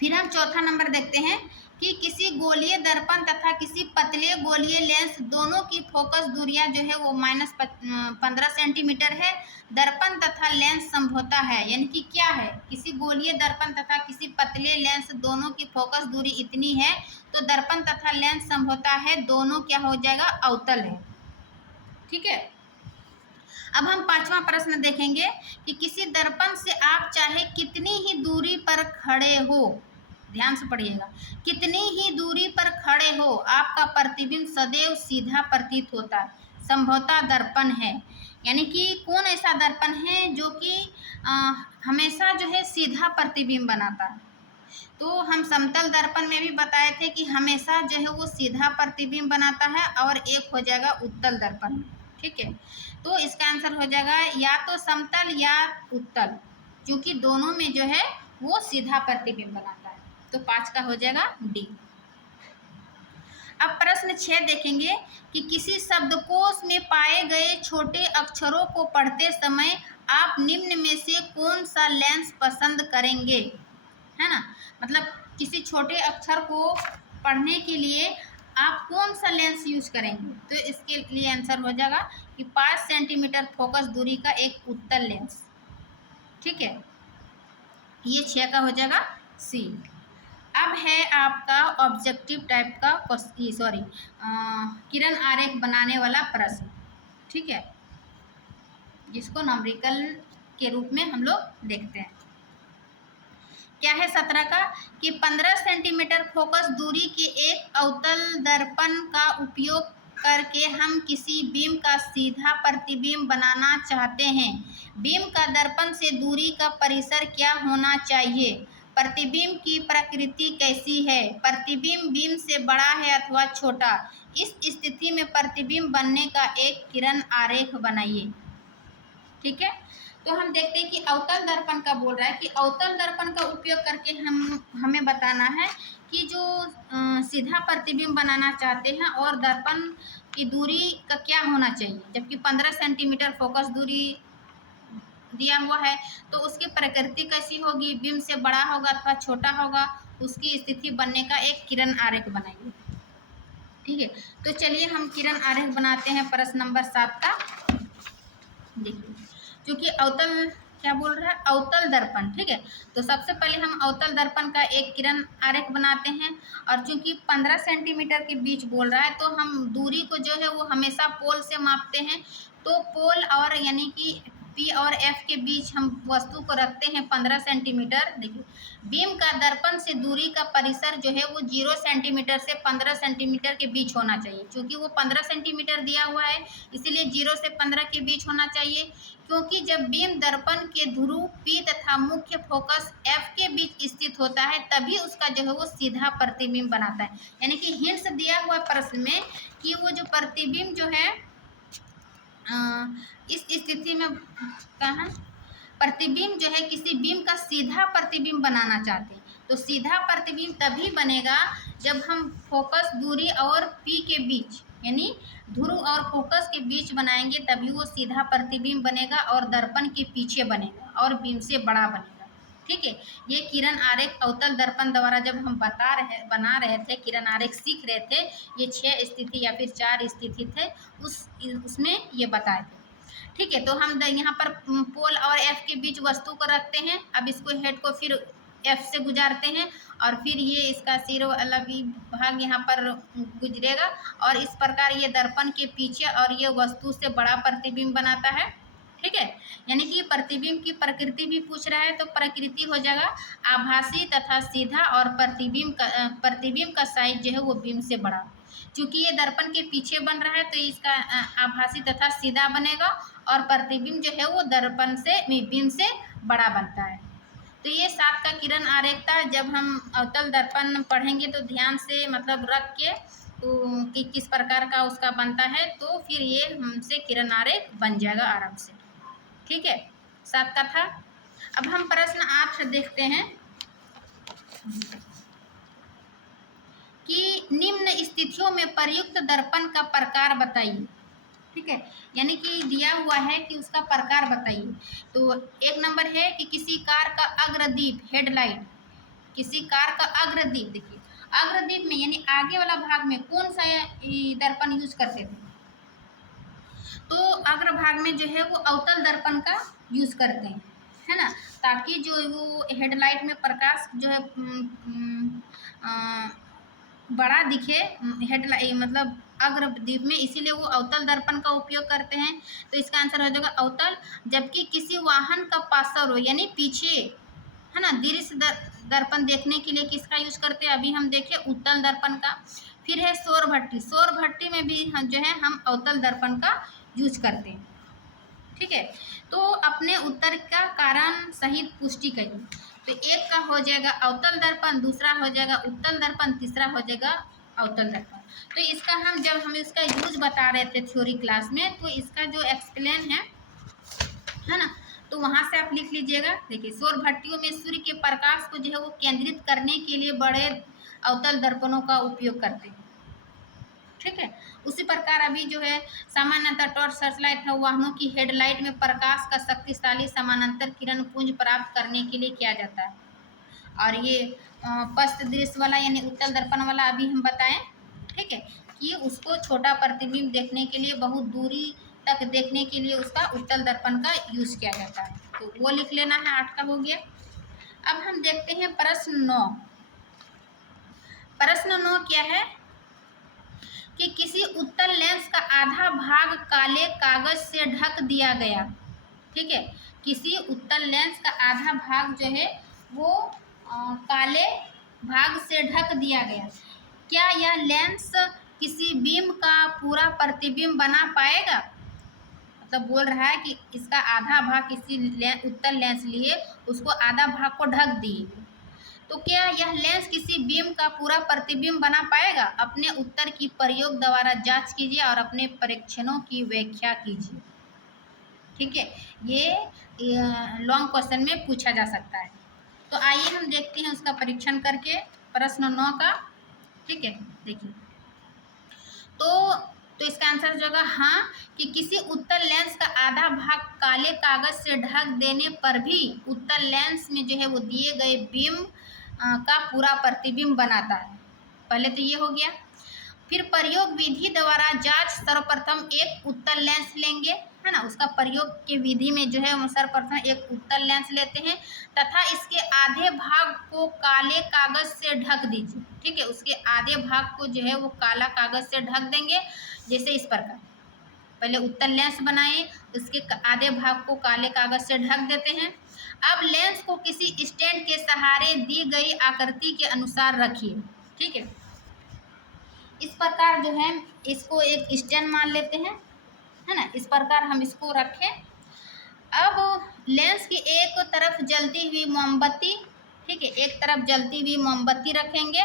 फिर हम चौथा नंबर देखते हैं कि किसी गोलीय दर्पण तथा किसी पतले गोलीय लेंस दोनों की फोकस दूरियां जो है वो -15 सेंटीमीटर है। दर्पण तथा लेंस समझौता है, यानी कि क्या है, किसी गोलीय दर्पण तथा किसी पतले लेंस दोनों की फोकस दूरी इतनी है, तो दर्पण तथा लेंस समझौता है, दोनों क्या हो जाएगा, अवतल है। ठीक है, अब हम पांचवा प्रश्न देखेंगे कि किसी दर्पण से आप चाहे कितनी ही दूरी पर खड़े हो, ध्यान से पढ़िएगा, कितनी ही दूरी पर खड़े हो आपका प्रतिबिंब सदैव सीधा प्रतीत होता है, संभवतः दर्पण है। यानी कि कौन ऐसा दर्पण है जो कि हमेशा जो है सीधा प्रतिबिंब बनाता है। तो हम समतल दर्पण में भी बताए थे कि हमेशा जो है वो सीधा प्रतिबिंब बनाता है, और एक हो जाएगा उत्तल दर्पण। ठीक है, तो इसका आंसर हो जाएगा या तो समतल या उत्तल, क्योंकि दोनों में जो है वो सीधा प्रतिबिंब बनाता है। तो 5 का हो जाएगा डी। अब प्रश्न 6 देखेंगे कि किसी शब्दकोश में पाए गए छोटे अक्षरों को पढ़ते समय आप निम्न में से कौन सा लेंस पसंद करेंगे, है ना। मतलब किसी छोटे अक्षर को पढ़ने के लिए आप कौन सा लेंस यूज करेंगे, तो इसके लिए आंसर हो जाएगा कि 5 सेंटीमीटर फोकस दूरी का एक उत्तल लेंस। ठीक है, ये 6 का हो जाएगा सी। अब है आपका ऑब्जेक्टिव टाइप का किरण आरेख बनाने वाला प्रश्न। ठीक है, जिसको नंबरिकल के रूप में हम लोग देखते हैं। क्या है 17 का कि 15 सेंटीमीटर फोकस दूरी के एक अवतल दर्पण का उपयोग करके हम किसी बीम का सीधा प्रतिबिंब बनाना चाहते हैं। बीम का दर्पण से दूरी का परिसर क्या होना चाहिए, प्रतिबिंब की प्रकृति कैसी है, प्रतिबिंब बीम से बड़ा है अथवा छोटा, इस स्थिति में प्रतिबिंब बनने का एक किरण आरेख बनाइए। ठीक है, तो हम देखते हैं कि अवतल दर्पण का बोल रहा है कि अवतल दर्पण का उपयोग करके हमें बताना है कि जो सीधा प्रतिबिंब बनाना चाहते हैं और दर्पण की दूरी का क्या होना चाहिए, जबकि 15 सेंटीमीटर फोकस दूरी दिया हुआ है, तो उसकी प्रकृति कैसी होगी, बीम से बड़ा होगा अथवा छोटा होगा, उसकी स्थिति बनने का एक किरण आरेख बनाइए। ठीक है, तो चलिए हम किरण आरेख बनाते हैं प्रश्न नंबर 7 का। देखिए, क्योंकि अवतल क्या बोल रहा है, अवतल दर्पण। ठीक है, तो सबसे पहले हम अवतल दर्पण का एक किरण आरेख बनाते हैं, और चूंकि 15 सेंटीमीटर के बीच बोल रहा है, तो हम दूरी को जो है वो हमेशा पोल से मापते हैं। तो पोल और यानी कि P और F के बीच हम वस्तु को रखते हैं 15 सेंटीमीटर। देखिए, बीम का दर्पण से दूरी का परिसर जो है वो 0 सेंटीमीटर से 15 सेंटीमीटर के बीच होना चाहिए। क्योंकि वो 15 सेंटीमीटर दिया हुआ है, इसीलिए 0 से 15 के बीच होना चाहिए। क्योंकि जब बीम दर्पण के ध्रुव P तथा मुख्य फोकस F के बीच स्थित होता है, तभी उसका जो है वो सीधा प्रतिबिंब बनाता है। यानी कि हिंट्स दिया हुआ प्रश्न में कि वो जो प्रतिबिंब जो है इस स्थिति में कहाँ प्रतिबिंब जो है किसी बीम का सीधा प्रतिबिंब बनाना चाहते हैं, तो सीधा प्रतिबिंब तभी बनेगा जब हम फोकस दूरी और P के बीच यानी ध्रुव और फोकस के बीच बनाएंगे, तभी वो सीधा प्रतिबिंब बनेगा और दर्पण के पीछे बनेगा और बीम से बड़ा बनेगा। ठीक है, ये किरण आरेख अवतल दर्पण द्वारा जब हम बना रहे थे, किरण आरेख सीख रहे थे, ये 6 स्थिति या फिर 4 स्थिति थे, उसमें ये बताए थे। ठीक है, तो हम यहाँ पर पोल और F के बीच वस्तु को रखते हैं। अब इसको हेड को फिर एफ से गुजारते हैं और फिर ये इसका सिर वाला भी भाग यहाँ पर गुजरेगा और इस प्रकार ये दर्पण के पीछे और ये वस्तु से बड़ा प्रतिबिंब बनाता है। ठीक है, यानी कि प्रतिबिंब की प्रकृति भी पूछ रहा है, तो प्रकृति हो जाएगा आभासी तथा सीधा और प्रतिबिंब का साइज जो है वो बिंब से बड़ा। चूंकि ये दर्पण के पीछे बन रहा है तो इसका आभासी तथा सीधा बनेगा और प्रतिबिंब जो है वो दर्पण से बिंब से बड़ा बनता है। तो ये 7 का किरण आरेख था। जब हम अवतल दर्पण पढ़ेंगे तो ध्यान से मतलब रख के तो कि किस प्रकार का उसका बनता है, तो फिर ये हमसे किरण आरेख बन जाएगा आराम से। ठीक है, 7 का था। अब हम प्रश्न 8 देखते हैं कि निम्न स्थितियों में प्रयुक्त दर्पण का प्रकार बताइए। ठीक है, यानी कि दिया हुआ है कि उसका प्रकार बताइए। तो एक नंबर है कि किसी कार का अग्रदीप हेडलाइट, किसी कार का अग्रदीप, देखिए अग्रदीप में यानी आगे वाला भाग में कौन सा दर्पण यूज करते थे, तो अग्रभाग में जो है वो अवतल दर्पण का यूज करते हैं, है ना, ताकि जो वो हेडलाइट में प्रकाश जो है बड़ा दिखे हेडलाइट मतलब अग्रदीप में, इसीलिए वो अवतल दर्पण का उपयोग करते हैं। तो इसका आंसर हो जाएगा अवतल। जबकि किसी वाहन का पार्श्व हो यानी पीछे, है ना, दृश्य दर्पण देखने के लिए किसका यूज करते हैं, अभी हम देखें उत्तल दर्पण का। फिर है सौर भट्टी, सौर भट्टी में भी हम जो है हम अवतल दर्पण का यूज करते हैं। ठीक है, तो अपने उत्तर का कारण सहित पुष्टि करिए। तो एक का हो जाएगा अवतल दर्पण, दूसरा हो जाएगा उत्तल दर्पण, तीसरा हो जाएगा अवतल दर्पण। तो इसका हम जब हम इसका यूज बता रहे थे थ्योरी क्लास में, तो इसका जो एक्सप्लेन है ना, तो वहाँ से आप लिख लीजिएगा। देखिए सौर भट्टियों में सूर्य के प्रकाश को जो है वो केंद्रित करने के लिए बड़े अवतल दर्पणों का उपयोग करते हैं। ठीक है, उसी प्रकार अभी जो है सामान्यतः टॉर्च सर्चलाइट है वाहनों की हेडलाइट में प्रकाश का शक्तिशाली समानांतर किरण पुंज प्राप्त करने के लिए किया जाता है। और ये पश्च दृश्य वाला यानी उत्तल दर्पण वाला अभी हम बताएं, ठीक है, कि उसको छोटा प्रतिबिंब देखने के लिए बहुत दूरी तक देखने के लिए उसका उत्तल दर्पण का यूज किया जाता है। तो वो लिख लेना है, 8 का हो गया। अब हम देखते हैं प्रश्न 9। प्रश्न 9 क्या है कि किसी उत्तल लेंस का आधा भाग काले कागज से ढक दिया गया। ठीक है, किसी उत्तल लेंस का आधा भाग जो है वो काले भाग से ढक दिया गया। क्या यह लेंस किसी बीम का पूरा प्रतिबिंब बना पाएगा? मतलब बोल रहा है कि इसका आधा भाग किसी उत्तल लेंस लिए उसको आधा भाग को ढक दिए, तो क्या यह लेंस किसी बीम का पूरा प्रतिबिंब बना पाएगा? अपने उत्तर की प्रयोग द्वारा जांच कीजिए और अपने परीक्षणों की व्याख्या कीजिए। ठीक है, ये लॉन्ग क्वेश्चन में पूछा जा सकता है। तो आइए हम देखते हैं उसका परीक्षण करके प्रश्न 9 का। ठीक है, देखिए तो इसका आंसर जो होगा हाँ, कि किसी उत्तल लेंस का आधा भाग काले कागज से ढक देने पर भी उत्तल लेंस में जो है वो दिए गए बीम का पूरा प्रतिबिंब बनाता है। पहले तो ये हो गया। फिर प्रयोग विधि द्वारा जांच, सर्वप्रथम एक उत्तल लेंस लेंगे, है ना, उसका प्रयोग के विधि में जो है हम सर्वप्रथम एक उत्तल लेंस लेते हैं तथा इसके आधे भाग को काले कागज से ढक दीजिए। ठीक है, उसके आधे भाग को जो है वो काला कागज से ढक देंगे, जैसे इस प्रकार। पहले उत्तल लेंस बनाए, उसके आधे भाग को काले कागज से ढक देते हैं। अब लेंस को किसी स्टैंड के सहारे दी गई आकृति के अनुसार रखिए। ठीक है, इस प्रकार जो है इसको एक स्टैंड मान लेते हैं, है ना, इस प्रकार हम इसको रखें। अब लेंस की एक तरफ जलती हुई मोमबत्ती, ठीक है, एक तरफ जलती हुई मोमबत्ती रखेंगे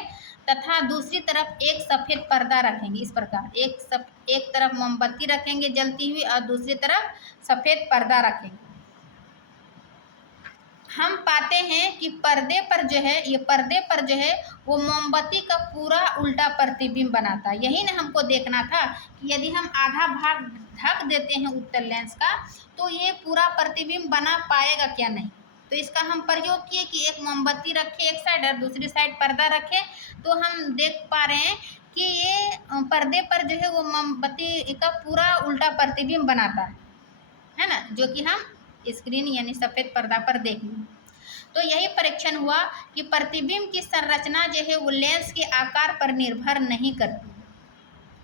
तथा दूसरी तरफ एक सफ़ेद पर्दा रखेंगे। इस प्रकार एक तरफ मोमबत्ती रखेंगे जलती हुई और दूसरी तरफ सफ़ेद पर्दा रखेंगे। हम पाते हैं कि पर्दे पर जो है वो मोमबत्ती का पूरा उल्टा प्रतिबिंब बनाता है। यही ना हमको देखना था कि यदि हम आधा भाग ढक देते हैं उत्तल लेंस का तो ये पूरा प्रतिबिंब बना पाएगा क्या नहीं। तो इसका हम प्रयोग किए कि एक मोमबत्ती रखे एक साइड और दूसरी साइड पर्दा रखे, तो हम देख पा रहे हैं कि ये पर्दे पर जो है वो मोमबत्ती का पूरा उल्टा प्रतिबिंब बनाता है ना, जो कि हम स्क्रीन यानी सफ़ेद पर्दा पर देख लें। तो यही परीक्षण हुआ कि प्रतिबिंब की संरचना जो है वो लेंस के आकार पर निर्भर नहीं करती।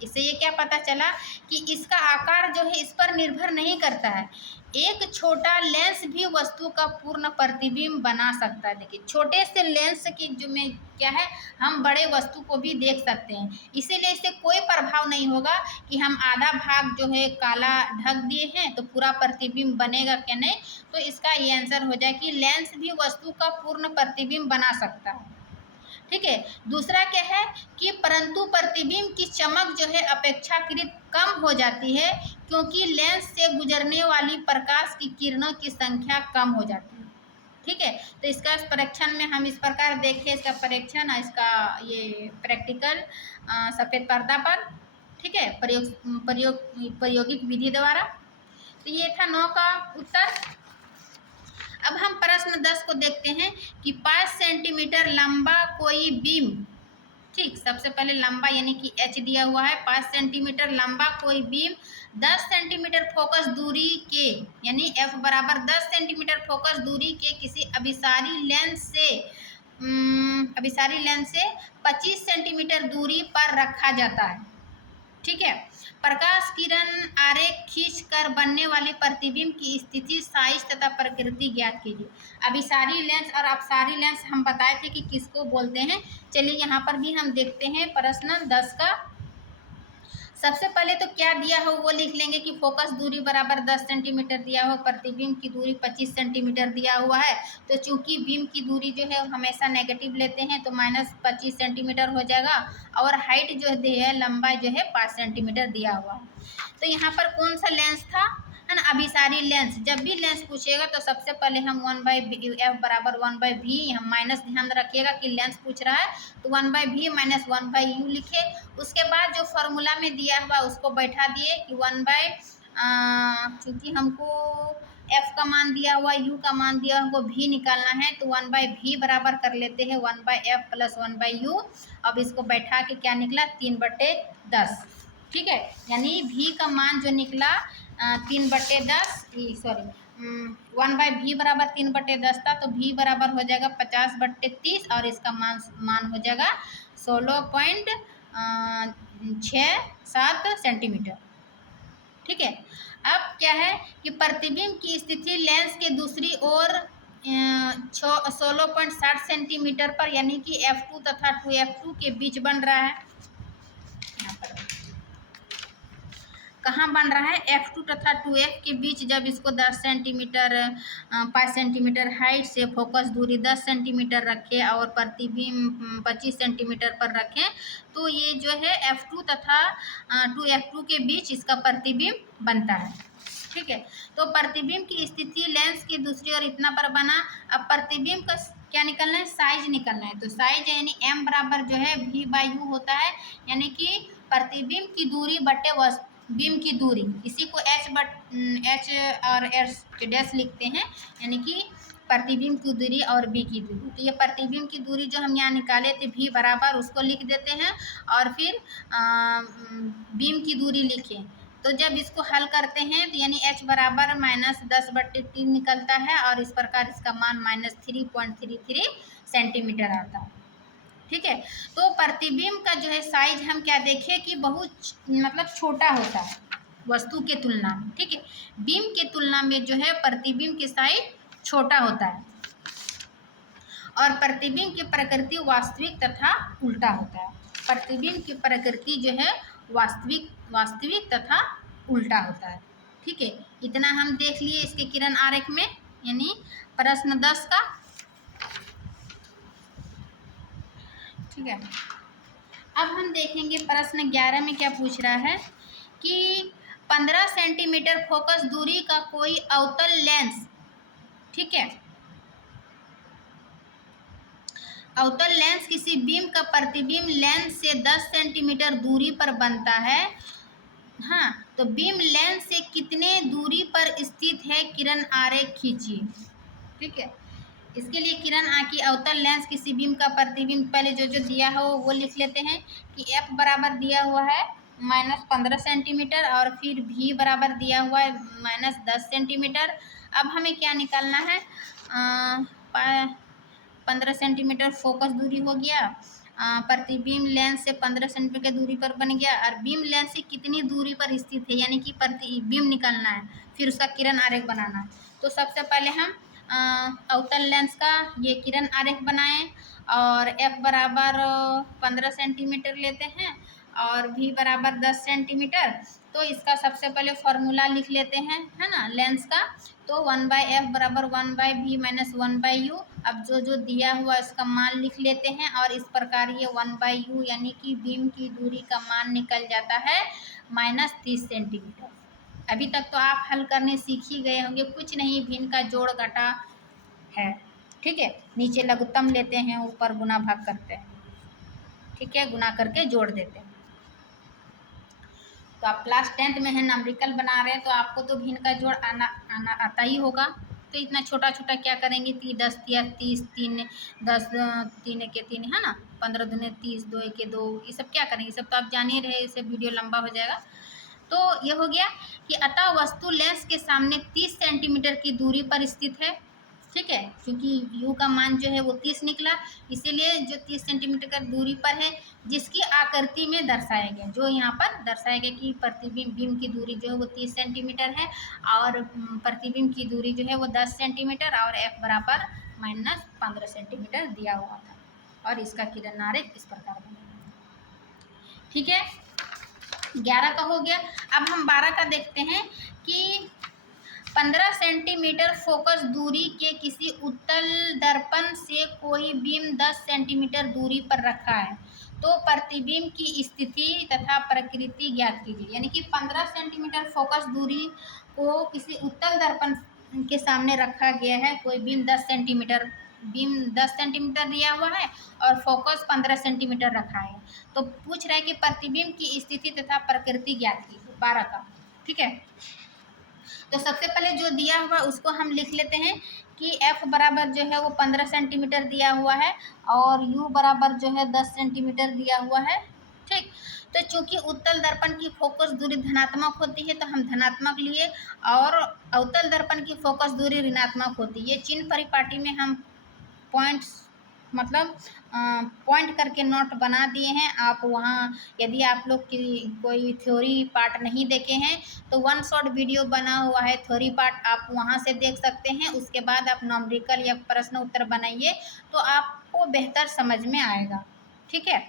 इससे ये क्या पता चला कि इसका आकार जो है इस पर निर्भर नहीं करता है। एक छोटा लेंस भी वस्तु का पूर्ण प्रतिबिंब बना सकता है। देखिए छोटे से लेंस की जो में क्या है, हम बड़े वस्तु को भी देख सकते हैं। इसीलिए इससे कोई प्रभाव नहीं होगा कि हम आधा भाग जो है काला ढक दिए हैं तो पूरा प्रतिबिंब बनेगा क्या, नहीं। तो इसका ये आंसर हो जाए कि लेंस भी वस्तु का पूर्ण प्रतिबिंब बना सकता है। ठीक है। दूसरा क्या है कि परंतु प्रतिबिंब की चमक जो है अपेक्षाकृत कम हो जाती है क्योंकि लेंस से गुजरने वाली प्रकाश की किरणों की संख्या कम हो जाती है। ठीक है। तो इसका परीक्षण में हम इस प्रकार देखें, इसका परीक्षण, इसका ये प्रैक्टिकल सफ़ेद पर्दा पर। ठीक है, प्रायोगिक विधि द्वारा। तो ये था 9 का उत्तर। अब हम प्रश्न 10 को देखते हैं कि 5 सेंटीमीटर लंबा कोई बीम, ठीक, सबसे पहले लंबा यानी कि h दिया हुआ है। 5 सेंटीमीटर लंबा कोई बीम 10 सेंटीमीटर फोकस दूरी के यानी f बराबर 10 सेंटीमीटर फोकस दूरी के किसी अभिसारी लेंस से 25 सेंटीमीटर दूरी पर रखा जाता है। ठीक है। प्रकाश किरण आरेख खींचकर बनने वाले प्रतिबिंब की स्थिति, साइज तथा प्रकृति ज्ञात कीजिए। अभिसारी लेंस और अपसारी लेंस हम बताए थे कि किसको बोलते हैं। चलिए यहाँ पर भी हम देखते हैं प्रश्न 10 का। सबसे पहले तो क्या दिया हो वो लिख लेंगे कि फोकस दूरी बराबर 10 सेंटीमीटर दिया हो, प्रतिबिंब की दूरी 25 सेंटीमीटर दिया हुआ है। तो चूंकि बीम की दूरी जो है हमेशा नेगेटिव लेते हैं तो -25 सेंटीमीटर हो जाएगा और हाइट जो है लंबाई जो है 5 सेंटीमीटर दिया हुआ है। तो यहाँ पर कौन सा लेंस था, है ना, अभिसारी लेंस। जब भी लेंस पूछेगा तो सबसे पहले हम 1/f बराबर 1/v, हम माइनस ध्यान रखिएगा कि लेंस पूछ रहा है तो 1/v माइनस 1/u लिखे। उसके बाद जो फॉर्मूला में दिया हुआ उसको बैठा दिए कि चूँकि हमको f का मान दिया हुआ, u का मान दिया, हमको v निकालना है तो 1/v बराबर कर लेते हैं 1/f प्लस 1/u। अब इसको बैठा के क्या निकला, 3/10। ठीक है, यानी v का मान जो निकला 3/10, सॉरी 1/v बराबर 3/10 था तो v बराबर हो जाएगा 50/30 और इसका मान हो जाएगा 16.67 सेंटीमीटर। ठीक है। अब क्या है कि प्रतिबिंब की स्थिति लेंस के दूसरी ओर 16.60 सेंटीमीटर पर यानी कि f2 तथा 2f2 के बीच बन रहा है। यहाँ पर कहाँ बन रहा है, f2 तथा 2f के बीच। जब इसको 10 सेंटीमीटर 5 सेंटीमीटर हाइट से फोकस दूरी 10 सेंटीमीटर रखें और प्रतिबिंब 25 सेंटीमीटर पर रखें तो ये जो है f2 तथा 2f2 के बीच इसका प्रतिबिंब बनता है। ठीक है। तो प्रतिबिंब की स्थिति लेंस की दूसरी ओर इतना पर बना। अब प्रतिबिंब का क्या निकलना है, साइज निकलना है। तो साइज यानी m बराबर जो है v/u होता है, यानी कि प्रतिबिंब की दूरी बटे बीम की दूरी, इसी को h और h डैश लिखते हैं, यानी कि प्रतिबिंब की दूरी और b की दूरी। तो ये प्रतिबिंब की दूरी जो हम यहाँ निकाले थे v बराबर उसको लिख देते हैं और फिर बीम की दूरी लिखें। तो जब इसको हल करते हैं तो यानी h बराबर -10/3 निकलता है और इस प्रकार इसका मान -3.33 सेंटीमीटर आता है। ठीक है। तो प्रतिबिंब का जो है साइज हम क्या देखें कि बहुत मतलब छोटा होता है वस्तु के तुलना में। ठीक है। बीम के तुलना में जो है प्रतिबिंब की साइज छोटा होता है और प्रतिबिंब की प्रकृति वास्तविक तथा उल्टा होता है। प्रतिबिंब की प्रकृति जो है वास्तविक तथा उल्टा होता है। ठीक है। इतना हम देख लिए इसके किरण आरेख में, यानी प्रश्न 10 का। ठीक है। अब हम देखेंगे प्रश्न 11 में क्या पूछ रहा है कि 15 सेंटीमीटर फोकस दूरी का कोई अवतल लेंस, ठीक है, अवतल लेंस किसी बीम का प्रतिबिंब लेंस से 10 सेंटीमीटर दूरी पर बनता है। हाँ, तो बीम लेंस से कितने दूरी पर स्थित है, किरण आरेख खींचिए। ठीक है। इसके लिए किरण की अवतल लेंस किसी बीम का प्रतिबिंब, पहले जो दिया हो वो लिख लेते हैं कि f बराबर दिया हुआ है -15 सेंटीमीटर और फिर v बराबर दिया हुआ है -10 सेंटीमीटर। अब हमें क्या निकालना है, 15 सेंटीमीटर फोकस दूरी हो गया, प्रतिबिंब लेंस से 15 सेंटीमीटर की दूरी पर बन गया, और बीम लेंस से कितनी दूरी पर स्थित है, यानी कि प्रतिबिंब निकालना है, फिर उसका किरण आरेख बनाना है। तो सबसे पहले हम अवतल लेंस का ये किरण आरेख बनाएं, और f बराबर 15 सेंटीमीटर लेते हैं और v बराबर 10 सेंटीमीटर। तो इसका सबसे पहले फॉर्मूला लिख लेते हैं, है ना, लेंस का। तो 1/f बराबर 1/v माइनस 1/u। अब जो दिया हुआ इसका मान लिख लेते हैं, और इस प्रकार ये 1/u यानी कि बीम की दूरी का मान निकल जाता है -30 सेंटीमीटर। अभी तक तो आप हल करने सीख ही गए होंगे, कुछ नहीं, भिन्न का जोड़ घटा है, ठीक है। नीचे लघुत्तम लेते हैं, ऊपर गुना भाग करते हैं, ठीक है, गुना करके जोड़ देते हैं। तो आप क्लास 10th में है, नंबरिकल बना रहे हैं, तो आपको तो भिन्न का जोड़ आना आता ही होगा। तो इतना छोटा छोटा क्या करेंगे, 10 या 30, 3 10 3 के 3, है ना, 15 दूने 30, 2 के 2, ये सब क्या करेंगे, ये सब तो आप जान ही रहे, इससे वीडियो लंबा हो जाएगा। तो ये हो गया कि अतः वस्तु लेंस के सामने 30 सेंटीमीटर की दूरी पर स्थित है, ठीक है, क्योंकि u का मान जो है वो 30 निकला, इसीलिए जो 30 सेंटीमीटर का दूरी पर है, जिसकी आकृति में दर्शाया गया, जो यहाँ पर दर्शाया गया कि प्रतिबिंब बीम की दूरी जो है वो 30 सेंटीमीटर है, और प्रतिबिंब की दूरी जो है वो 10 सेंटीमीटर, और f बराबर -15 सेंटीमीटर दिया हुआ था, और इसका किरण आरेख इस प्रकार बनेगा, ठीक है। 11 का हो गया। अब हम 12 का देखते हैं कि 15 सेंटीमीटर फोकस दूरी के किसी उत्तल दर्पण से कोई बीम 10 सेंटीमीटर दूरी पर रखा है, तो प्रतिबिंब की स्थिति तथा प्रकृति ज्ञात कीजिए। यानी कि 15 सेंटीमीटर फोकस दूरी को किसी उत्तल दर्पण के सामने रखा गया है, कोई बीम 10 सेंटीमीटर दिया हुआ है और फोकस 15 सेंटीमीटर रखा है। तो पूछ रहा है कि प्रतिबिंब की स्थिति तथा प्रकृति ज्ञात कीजिए, 12 का, ठीक है। तो सबसे पहले जो दिया हुआ उसको हम लिख लेते हैं कि f बराबर जो है वो 15 सेंटीमीटर दिया हुआ है, और u बराबर जो है 10 सेंटीमीटर दिया हुआ है, ठीक। तो चूंकि उत्तल दर्पण की फोकस दूरी धनात्मक होती है तो हम धनात्मक लिए, और अवतल दर्पण की फोकस दूरी ऋणात्मक होती है। ये चिन्ह परिपाटी में हम पॉइंट्स मतलब पॉइंट करके नोट बना दिए हैं। आप वहाँ यदि आप लोग की कोई थ्योरी पार्ट नहीं देखे हैं तो 1 शॉर्ट वीडियो बना हुआ है थ्योरी पार्ट, आप वहाँ से देख सकते हैं। उसके बाद आप न्यूमेरिकल या प्रश्न उत्तर बनाइए तो आपको बेहतर समझ में आएगा, ठीक है।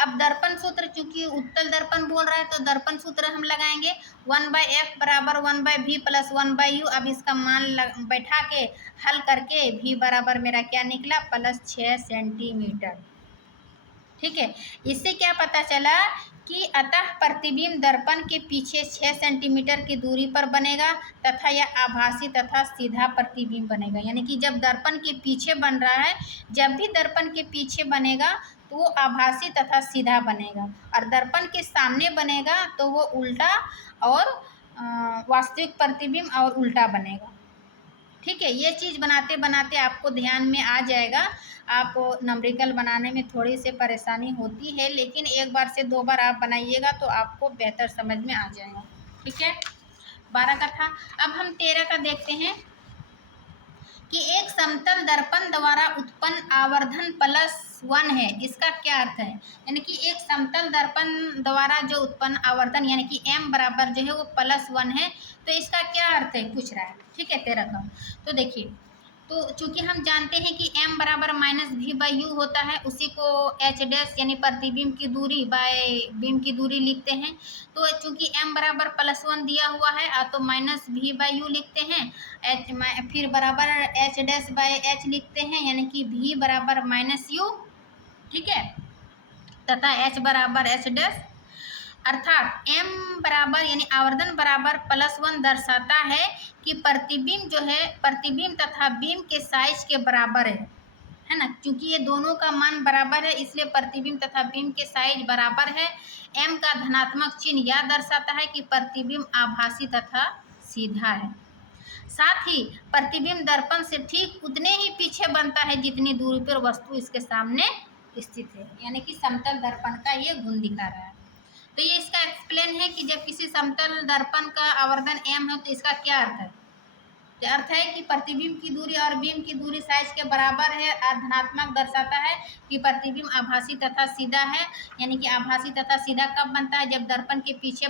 अब दर्पण सूत्र, चूंकि उत्तल दर्पण बोल रहा है तो दर्पण सूत्र हम लगाएंगे 1/f बराबर 1/v प्लस 1/u। अब इसका मान बैठा के हल करके v बराबर मेरा क्या निकला, +6 सेंटीमीटर, ठीक है। इससे क्या पता चला कि अतः प्रतिबिंब दर्पण के पीछे 6 सेंटीमीटर की दूरी पर बनेगा तथा यह आभासी तथा सीधा प्रतिबिंब बनेगा। यानी कि जब दर्पण के पीछे बन रहा है, जब भी दर्पण के पीछे बनेगा तो वो आभासी तथा सीधा बनेगा, और दर्पण के सामने बनेगा तो वो उल्टा और वास्तविक प्रतिबिंब और उल्टा बनेगा, ठीक है। ये चीज़ बनाते बनाते आपको ध्यान में आ जाएगा। आप न्यूमेरिकल बनाने में थोड़ी सी परेशानी होती है, लेकिन एक बार से 2 बार आप बनाइएगा तो आपको बेहतर समझ में आ जाएगा, ठीक है। 12 का था। अब हम 13 का देखते हैं कि एक समतल दर्पण द्वारा उत्पन्न आवर्धन +1 है। इसका क्या अर्थ है, यानी कि एक समतल दर्पण द्वारा जो उत्पन्न आवर्धन यानी कि m बराबर जो है वो +1 है। तो इसका क्या अर्थ है पूछ रहा है, ठीक है, 13 का। तो देखिए, तो चूंकि हम जानते हैं कि m बराबर -v/u होता है, उसी को h डैश यानी प्रतिबिंब की दूरी बाय बीम की दूरी लिखते हैं। तो चूंकि m बराबर +1 दिया हुआ है तो -v/u लिखते हैं, h फिर बराबर h डैश बाय h लिखते हैं, यानी कि v बराबर -u, ठीक है, तथा h बराबर h डैश, अर्थात m बराबर यानी आवर्धन बराबर +1 दर्शाता है कि प्रतिबिंब जो है प्रतिबिंब तथा बीम के साइज के बराबर है ना। क्योंकि ये दोनों का मान बराबर है इसलिए प्रतिबिंब तथा बीम के साइज बराबर है। m का धनात्मक चिन्ह यह दर्शाता है कि प्रतिबिंब आभासी तथा सीधा है। साथ ही प्रतिबिंब दर्पण से ठीक उतने ही पीछे बनता है जितनी दूरी पर वस्तु इसके सामने स्थित है, यानी कि समतल दर्पण का ये गुण दिखा रहा है। तो ये इसका एक्सप्लेन है कि जब किसी समतल दर्पण का आवर्धन m है तो इसका क्या अर्थ है, तो अर्थ है कि प्रतिबिंब की दूरी और बीम की दूरी साइज के बराबर है और धनात्मक दर्शाता है कि प्रतिबिंब आभासी तथा सीधा है। यानी कि आभासी तथा सीधा कब बनता है? जब दर्पण के पीछे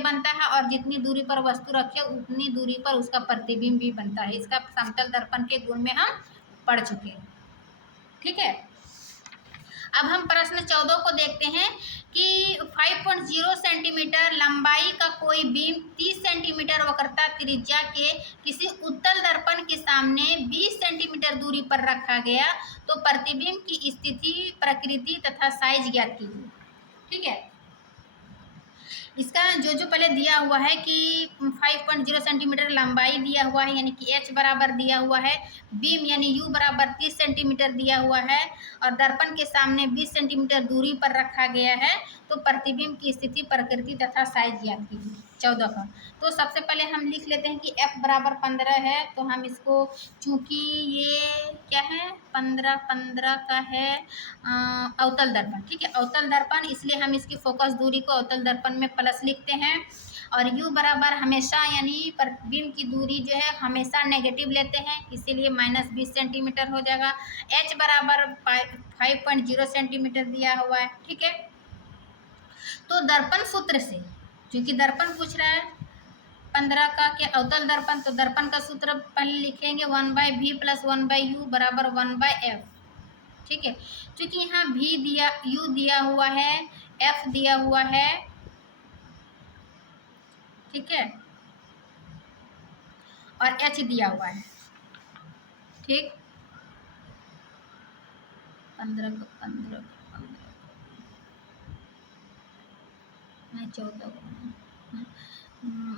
बनता है और जितनी दूरी पर वस्तु रखे उतनी दूरी पर उसका प्रतिबिंब भी बनता है। इसका समतल दर्पण के गुण में हम पढ़ चुके हैं। ठीक है, अब हम प्रश्न 14 को देखते हैं कि 5.0 सेंटीमीटर लंबाई का कोई बीम 30 सेंटीमीटर वक्रता त्रिज्या के किसी उत्तल दर्पण के सामने 20 सेंटीमीटर दूरी पर रखा गया तो प्रतिबिंब की स्थिति, प्रकृति तथा साइज ज्ञात कीजिए। ठीक है, इसका जो पहले दिया हुआ है कि 5.0 सेंटीमीटर लंबाई दिया हुआ है, यानी कि h बराबर दिया हुआ है, बीम यानी u बराबर 30 सेंटीमीटर दिया हुआ है और दर्पण के सामने 20 सेंटीमीटर दूरी पर रखा गया है तो प्रतिबिंब की स्थिति, प्रकृति तथा साइज ज्ञात कीजिए। 14 का तो सबसे पहले हम लिख लेते हैं कि f बराबर 15 है, तो हम इसको चूंकि ये क्या है 15 का है अवतल दर्पण। ठीक है, अवतल दर्पण, इसलिए हम इसकी फोकस दूरी को अवतल दर्पण में प्लस लिखते हैं और u बराबर हमेशा यानी प्रतिबिंब की दूरी जो है हमेशा नेगेटिव लेते हैं, इसीलिए -20 सेंटीमीटर हो जाएगा। h बराबर 5.0 सेंटीमीटर दिया हुआ है। ठीक है, तो दर्पण सूत्र से, क्योंकि दर्पण पूछ रहा है 15 का के अवतल दर्पण, तो दर्पण का सूत्र पहले लिखेंगे 1/v + 1/u बराबर 1/f। ठीक है, क्योंकि यहाँ v दिया, u दिया हुआ है, f दिया हुआ है। ठीक है, और h दिया हुआ है। ठीक, 15 मैं 14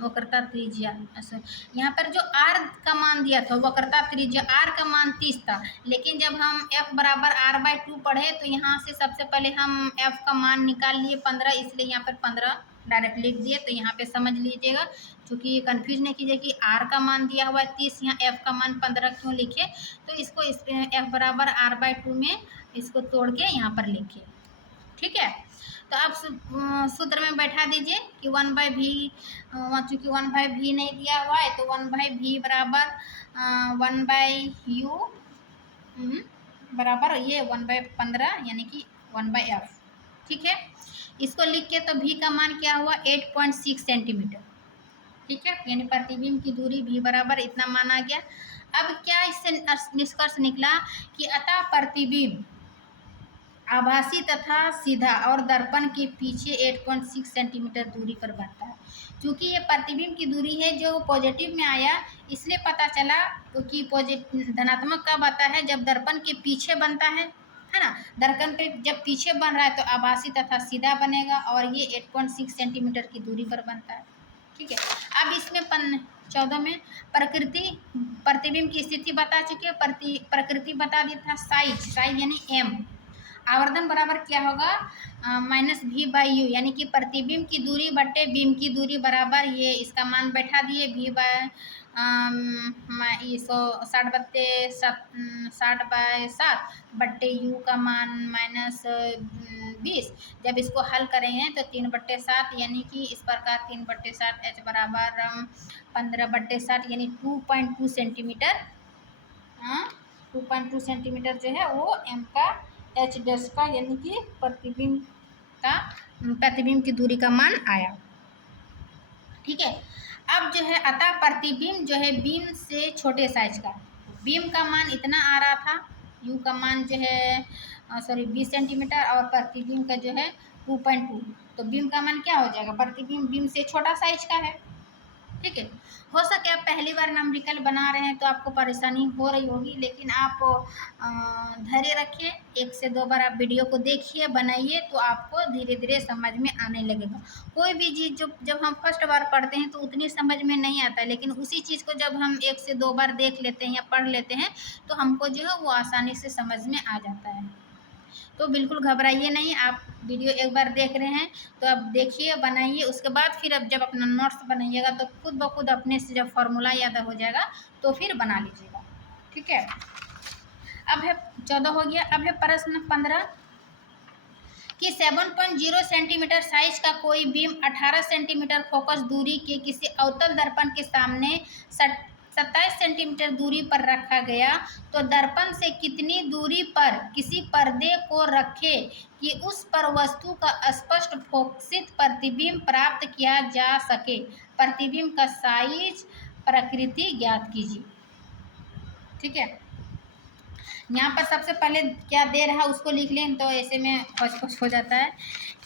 वक्रता त्रिज्या, अच्छा यहाँ पर जो r का मान दिया था वक्रता त्रिज्या r का मान 30 था, लेकिन जब हम f बराबर r/2 पढ़े तो यहाँ से सबसे पहले हम f का मान निकाल लिए 15, इसलिए यहाँ पर 15 डायरेक्ट लिख दिए। तो यहाँ पे समझ लीजिएगा, क्योंकि कंफ्यूज नहीं कीजिए कि r का मान दिया हुआ है 30, यहाँ f का मान 15 क्यों लिखे, तो इसको f बराबर r/2 में इसको तोड़ के यहाँ पर लिखिए। ठीक है, तो अब सूत्र में बैठा दीजिए कि 1/v, चूँकि 1/v नहीं दिया हुआ है तो 1/v बराबर 1/u बराबर ये 1/15 यानी कि 1/f। ठीक है, इसको लिख के तो v का मान क्या हुआ 8.6 सेंटीमीटर। ठीक है, यानी प्रतिबिंब की दूरी v बराबर इतना माना गया। अब क्या इससे निष्कर्ष निकला कि अतः प्रतिबिंब आभासी तथा सीधा और दर्पण के पीछे 8.6 सेंटीमीटर दूरी पर बनता है। क्योंकि ये प्रतिबिंब की दूरी है जो पॉजिटिव में आया, इसलिए पता चला कि धनात्मक कब आता है? जब दर्पण के पीछे बनता है ना। दर्पण पे जब पीछे बन रहा है तो आभासी तथा सीधा बनेगा और ये 8.6 सेंटीमीटर की दूरी पर बनता है। ठीक है, अब इसमें 14 में प्रतिबिंब की स्थिति बता चुके, प्रकृति बता दी था, साइज यानी m, आवर्धन बराबर क्या होगा -v/u, यानी कि प्रतिबिंब की दूरी बट्टे बीम की दूरी बराबर ये इसका मान बैठा दिए v/60/7 बट्टे u का मान -20। जब इसको हल करेंगे तो 3/7 यानी कि इस प्रकार 3/7 h बराबर 15/7 यानी 2.2 सेंटीमीटर। 2.2 सेंटीमीटर जो है वो m का h डैश का यानी कि प्रतिबिंब की दूरी का मान आया। ठीक है, अब जो है अतः प्रतिबिंब जो है बीम से छोटे साइज का, बीम का मान इतना आ रहा था, u का मान जो है 20 सेंटीमीटर और प्रतिबिंब का जो है 2.2, तो बीम का मान क्या हो जाएगा? प्रतिबिंब बीम से छोटा साइज का है। ठीक है, हो सके आप पहली बार न्यूमेरिकल बना रहे हैं तो आपको परेशानी हो रही होगी, लेकिन आप धैर्य रखिए, 1 से 2 बार आप वीडियो को देखिए, बनाइए, तो आपको धीरे धीरे समझ में आने लगेगा। कोई भी चीज़ जब हम फर्स्ट बार पढ़ते हैं तो उतनी समझ में नहीं आता है, लेकिन उसी चीज़ को जब हम 1 से 2 बार देख लेते हैं या पढ़ लेते हैं तो हमको जो है वो आसानी से समझ में आ जाता है। तो बिल्कुल घबराइए नहीं, आप वीडियो एक बार देख रहे हैं तो अब देखिए, बनाइए, उसके बाद फिर अब जब अपना नोट्स बनाइएगा तो खुद ब खुद अपने से जब फॉर्मूला याद हो जाएगा तो फिर बना लीजिएगा। ठीक है, अब है 14 हो गया। अब है प्रश्न 15 कि 7.0 सेंटीमीटर साइज का कोई बीम 18 सेंटीमीटर फोकस दूरी के किसी अवतल दर्पण के सामने 27 सेंटीमीटर दूरी पर रखा गया तो दर्पण से कितनी दूरी पर किसी पर्दे को रखें कि उस पर वस्तु का स्पष्ट फोकसित प्रतिबिंब प्राप्त किया जा सके। प्रतिबिंब का साइज, प्रकृति ज्ञात कीजिए। ठीक है, यहाँ पर सबसे पहले क्या दे रहा है उसको लिख लें, तो ऐसे में खोज हो जाता है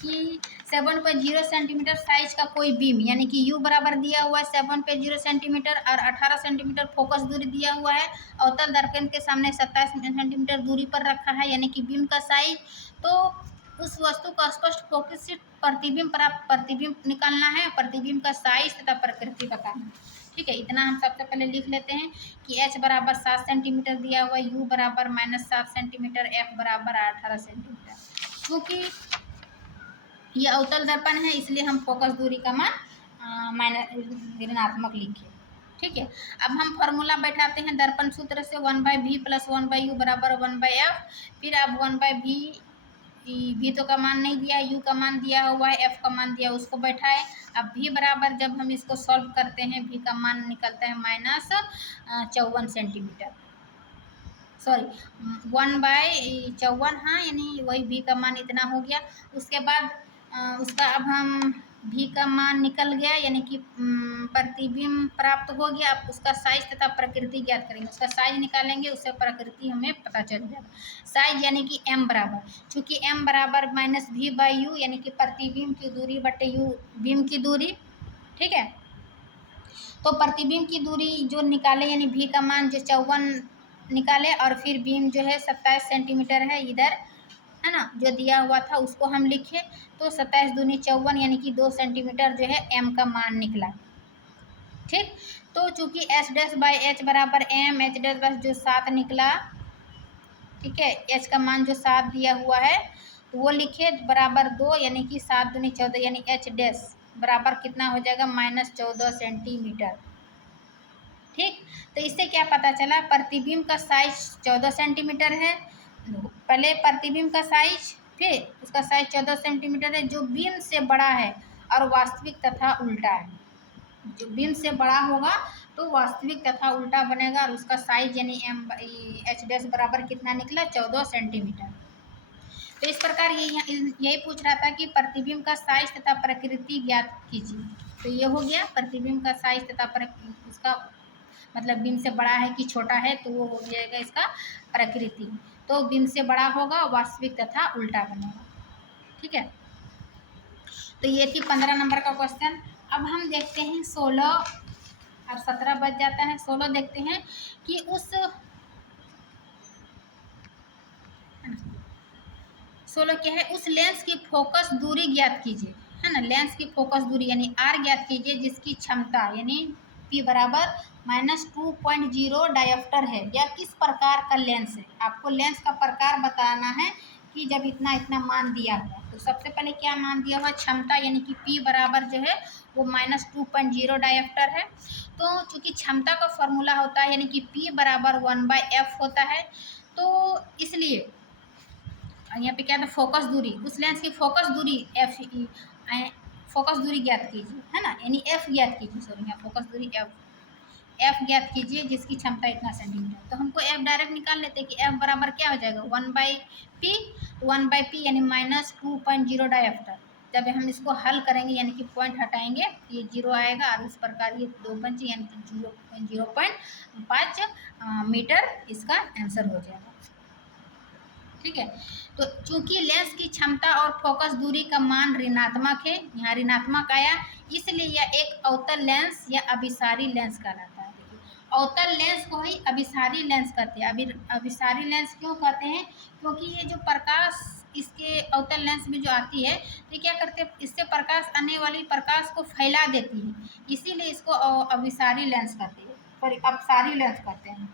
कि 7.0 सेंटीमीटर साइज का कोई बीम, यानी कि यू बराबर दिया हुआ है 7.0 सेंटीमीटर और 18 सेंटीमीटर फोकस दूरी दिया हुआ है। अवतल दर्पण के सामने 27 सेंटीमीटर दूरी पर रखा है, यानी कि बीम का साइज। तो उस वस्तु का स्पष्ट फोकसित प्रतिबिंब निकालना है, प्रतिबिंब का साइज तथा प्रकृति बताना है। ठीक है, इतना हम सबसे पहले लिख लेते हैं कि h बराबर 7 सेंटीमीटर दिया हुआ है, u बराबर -7 सेंटीमीटर, f बराबर 18 सेंटीमीटर। क्योंकि ये अवतल दर्पण है इसलिए हम फोकस दूरी का मान ऋणात्मक लिखे। ठीक है, अब हम फॉर्मूला बैठाते हैं दर्पण सूत्र से 1/v + 1/u बराबर 1/f। फिर अब 1/v, v तो का मान नहीं दिया, u का मान दिया हुआ है, f का मान दिया, उसको बैठाए। अब v बराबर जब हम इसको सॉल्व करते हैं v का मान निकलता है -54 सेंटीमीटर, सॉरी 1/54, हाँ, यानी वही v का मान इतना हो गया। उसके बाद उसका अब हम v का मान निकल गया, यानी कि प्रतिबिंब प्राप्त हो गया। अब उसका साइज तथा प्रकृति ज्ञात करेंगे, उसका साइज निकालेंगे, उससे प्रकृति हमें पता चल जाएगा। साइज यानी कि m बराबर, चूँकि m बराबर -v/u, यानी कि प्रतिबिंब की दूरी बटे u बीम की दूरी। ठीक है, तो प्रतिबिंब की दूरी जो निकाले, यानी v का मान जो 54 निकाले, और फिर बीम जो है 27 सेंटीमीटर है इधर, है ना, जो दिया हुआ था उसको हम लिखे। तो 27 दूनी 54, यानी कि 2 सेंटीमीटर जो है m का मान निकला। ठीक, तो चूंकि h' बराबर m, h' जो 7 निकला, ठीक है, h का मान जो 7 दिया हुआ है तो वो लिखे बराबर 2, यानी कि 7 दूनी 14, यानी h' बराबर कितना हो जाएगा -14 सेंटीमीटर। ठीक, तो इससे क्या पता चला, प्रतिबिंब का साइज 14 सेंटीमीटर है। पहले प्रतिबिंब का साइज, फिर उसका साइज 14 सेंटीमीटर है, जो बीम से बड़ा है और वास्तविक तथा उल्टा है। जो बीम से बड़ा होगा तो वास्तविक तथा उल्टा बनेगा, और उसका साइज यानी h' बराबर कितना निकला 14 सेंटीमीटर। तो इस प्रकार यही पूछ रहा था कि प्रतिबिंब का साइज तथा प्रकृति ज्ञात कीजिए। तो ये हो गया प्रतिबिंब का साइज तथा उसका मतलब बीम से बड़ा है कि छोटा है, तो वो हो जाएगा इसका प्रकृति। तो बीम से बड़ा होगा, वास्तविक तथा उल्टा बनेगा। ठीक है, तो ये थी 15 नंबर का क्वेश्चन। अब हम देखते हैं 16 और 17 बच जाता है। 16 देखते हैं कि उस 16 क्या है, उस लेंस की फोकस दूरी ज्ञात कीजिए, है ना। लेंस की फोकस दूरी यानी r ज्ञात कीजिए, जिसकी क्षमता यानी p बराबर -2.0 डायोप्टर है। यह किस प्रकार का लेंस है। आपको लेंस का प्रकार बताना है कि जब इतना इतना मान दिया हुआ, तो सबसे पहले क्या मान दिया हुआ, क्षमता, यानी कि p बराबर जो है वो -2.0 डायोप्टर है। तो चूंकि क्षमता का फॉर्मूला होता है यानी कि p बराबर 1/f होता है, तो इसलिए यहाँ पे क्या था, फोकस दूरी, उस लेंस की फोकस दूरी फोकस दूरी ज्ञात कीजिए, है ना, यानी f ज्ञात कीजिए, सॉरी यहाँ फोकस दूरी f ज्ञात कीजिए, जिसकी क्षमता इतना सेंटीमीटर। तो हमको f डायरेक्ट निकाल लेते हैं कि f बराबर क्या हो जाएगा 1/p यानी -2.0 डायोप्टर। जब हम इसको हल करेंगे यानी कि पॉइंट हटाएंगे तो ये 0 आएगा, और इस प्रकार ये 2 बचे, यानी कि 0.5 मीटर इसका आंसर हो जाएगा। ठीक है, तो चूंकि लेंस की क्षमता और फोकस दूरी का मान ऋणात्मक है, यहाँ ऋणात्मक आया, इसलिए यह एक अवतल लेंस या अभिसारी लेंस कहलाता है। अवतल लेंस को ही अभिसारी लेंस कहते हैं। अभिसारी लेंस क्यों कहते हैं, क्योंकि ये जो प्रकाश इसके अवतल लेंस में जो आती है, तो क्या करते हैं, इससे प्रकाश आने वाली प्रकाश को फैला देती है, इसीलिए इसको अभिसारी लेंस कहते हैं, सॉरी अपसारी लेंस कहते हैं।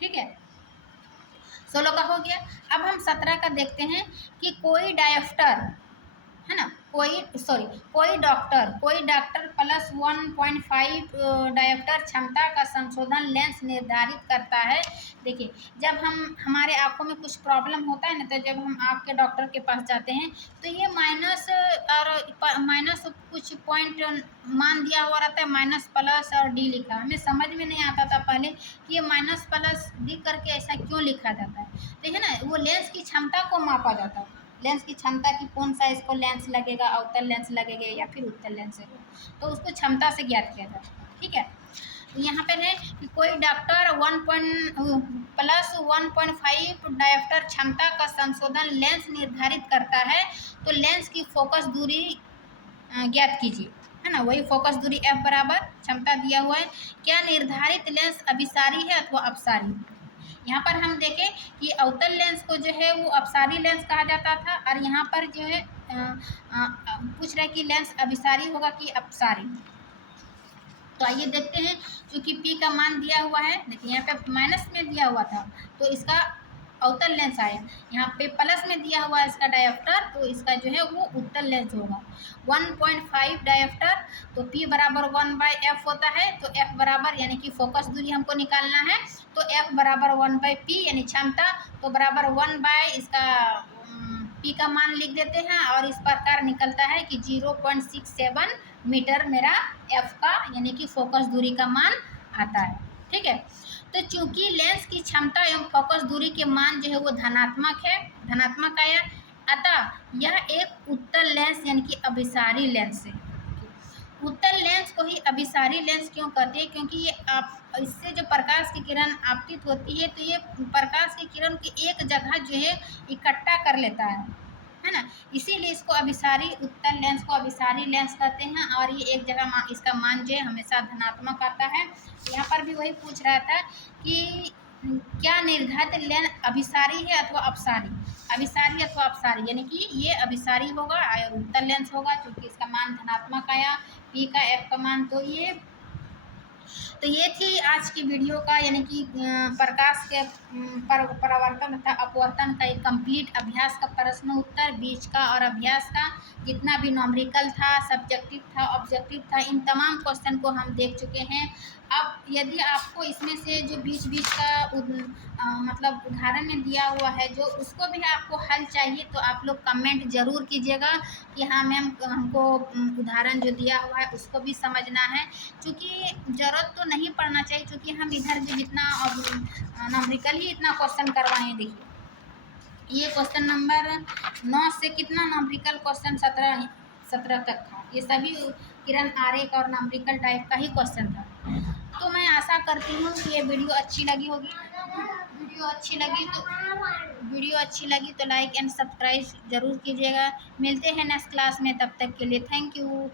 ठीक है, 16 का हो गया। अब हम 17 का देखते हैं कि कोई डायोप्टर है ना। कोई डॉक्टर प्लस 1.5 डायोप्टर क्षमता का संशोधन लेंस निर्धारित करता है। देखिए, जब हमारे आंखों में कुछ प्रॉब्लम होता है ना, तो जब हम आँख के डॉक्टर के पास जाते हैं तो ये माइनस कुछ पॉइंट मान दिया हुआ रहता है, माइनस प्लस और डी लिखा। हमें समझ में नहीं आता था पहले कि ये माइनस प्लस डी करके ऐसा क्यों लिखा जाता है। तो है ना, वो लेंस की क्षमता को मापा जाता है। लेंस की क्षमता की कौन सा इसको लेंस लगेगा, अवतल लेंस लगेगा या फिर उत्तल लेंस लगेगा, तो उसको क्षमता से ज्ञात किया जाता है। ठीक है, तो यहाँ पर है कि कोई डॉक्टर 1.5 डायोप्टर क्षमता का संशोधन लेंस निर्धारित करता है, तो लेंस की फोकस दूरी ज्ञात कीजिए, है ना। वही फोकस दूरी f बराबर क्षमता दिया हुआ है। क्या निर्धारित लेंस अभिसारी है अथवा अपसारी। यहाँ पर हम देखें कि अवतल लेंस को जो है वो अपसारी लेंस कहा जाता था, और यहाँ पर जो है पूछ रहे कि लेंस अभिसारी होगा कि अपसारी। तो आइए देखते हैं, क्योंकि P का मान दिया हुआ है, देखिए यहाँ पे माइनस में दिया हुआ था तो इसका अवतल लेंस आया, यहाँ पे प्लस में दिया हुआ है इसका डायोप्टर, तो इसका जो है वो उत्तल लेंस होगा। 1.5 डायोप्टर, तो P बराबर 1/f होता है, तो F बराबर यानी कि फोकस दूरी हमको निकालना है, तो F बराबर 1/P यानी क्षमता, तो बराबर 1 इसका P का मान लिख देते हैं, और इस प्रकार निकलता है कि 0.67 मीटर मेरा F का यानी कि फोकस दूरी का मान आता है। ठीक है, तो चूंकि लेंस की क्षमता एवं फोकस दूरी के मान जो है वो धनात्मक आया, अतः यह एक उत्तल लेंस यानी कि अभिसारी लेंस है। उत्तल लेंस को ही अभिसारी लेंस क्यों कहते हैं, क्योंकि ये इससे जो प्रकाश की किरण आपतित होती है, तो ये प्रकाश की किरण की एक जगह जो है इकट्ठा कर लेता है ना, इसीलिए इसको अभिसारी उत्तल लेंस को अभिसारी लेंस कहते हैं। और ये एक जगह इसका मान जो है हमेशा धनात्मक आता है। यहाँ पर भी वही पूछ रहा था कि क्या निर्धारित लेंस अभिसारी है अथवा अपसारी, अभिसारी अथवा अपसारी, यानी कि ये अभिसारी होगा और उत्तल लेंस होगा, क्योंकि इसका मान धनात्मक आया, P का F का मान। तो ये थी आज की वीडियो का, यानी कि प्रकाश के परावर्तन तथा अपवर्तन का एक कंप्लीट अभ्यास का प्रश्न उत्तर, बीच का और अभ्यास का जितना भी नॉमरिकल था, सब्जेक्टिव था, ऑब्जेक्टिव था, इन तमाम क्वेश्चन को हम देख चुके हैं। अब यदि आपको इसमें से जो बीच का मतलब उदाहरण में दिया हुआ है, जो उसको भी आपको हल चाहिए, तो आप लोग कमेंट ज़रूर कीजिएगा कि हाँ मैम हमको उदाहरण जो दिया हुआ है उसको भी समझना है, क्योंकि ज़रूरत तो नहीं पड़ना चाहिए, क्योंकि हम इधर भी जितना नॉमरिकल ही इतना क्वेश्चन करवाएँ। देखिए, ये क्वेश्चन नंबर 9 से कितना नॉमरिकल क्वेश्चन 17 तक था, ये सभी किरण आरेख और नॉमरिकल टाइप का ही क्वेश्चन था। तो मैं आशा करती हूँ कि ये वीडियो अच्छी लगी होगी। वीडियो अच्छी लगी तो लाइक एंड सब्सक्राइब ज़रूर कीजिएगा। मिलते हैं नेक्स्ट क्लास में, तब तक के लिए थैंक यू।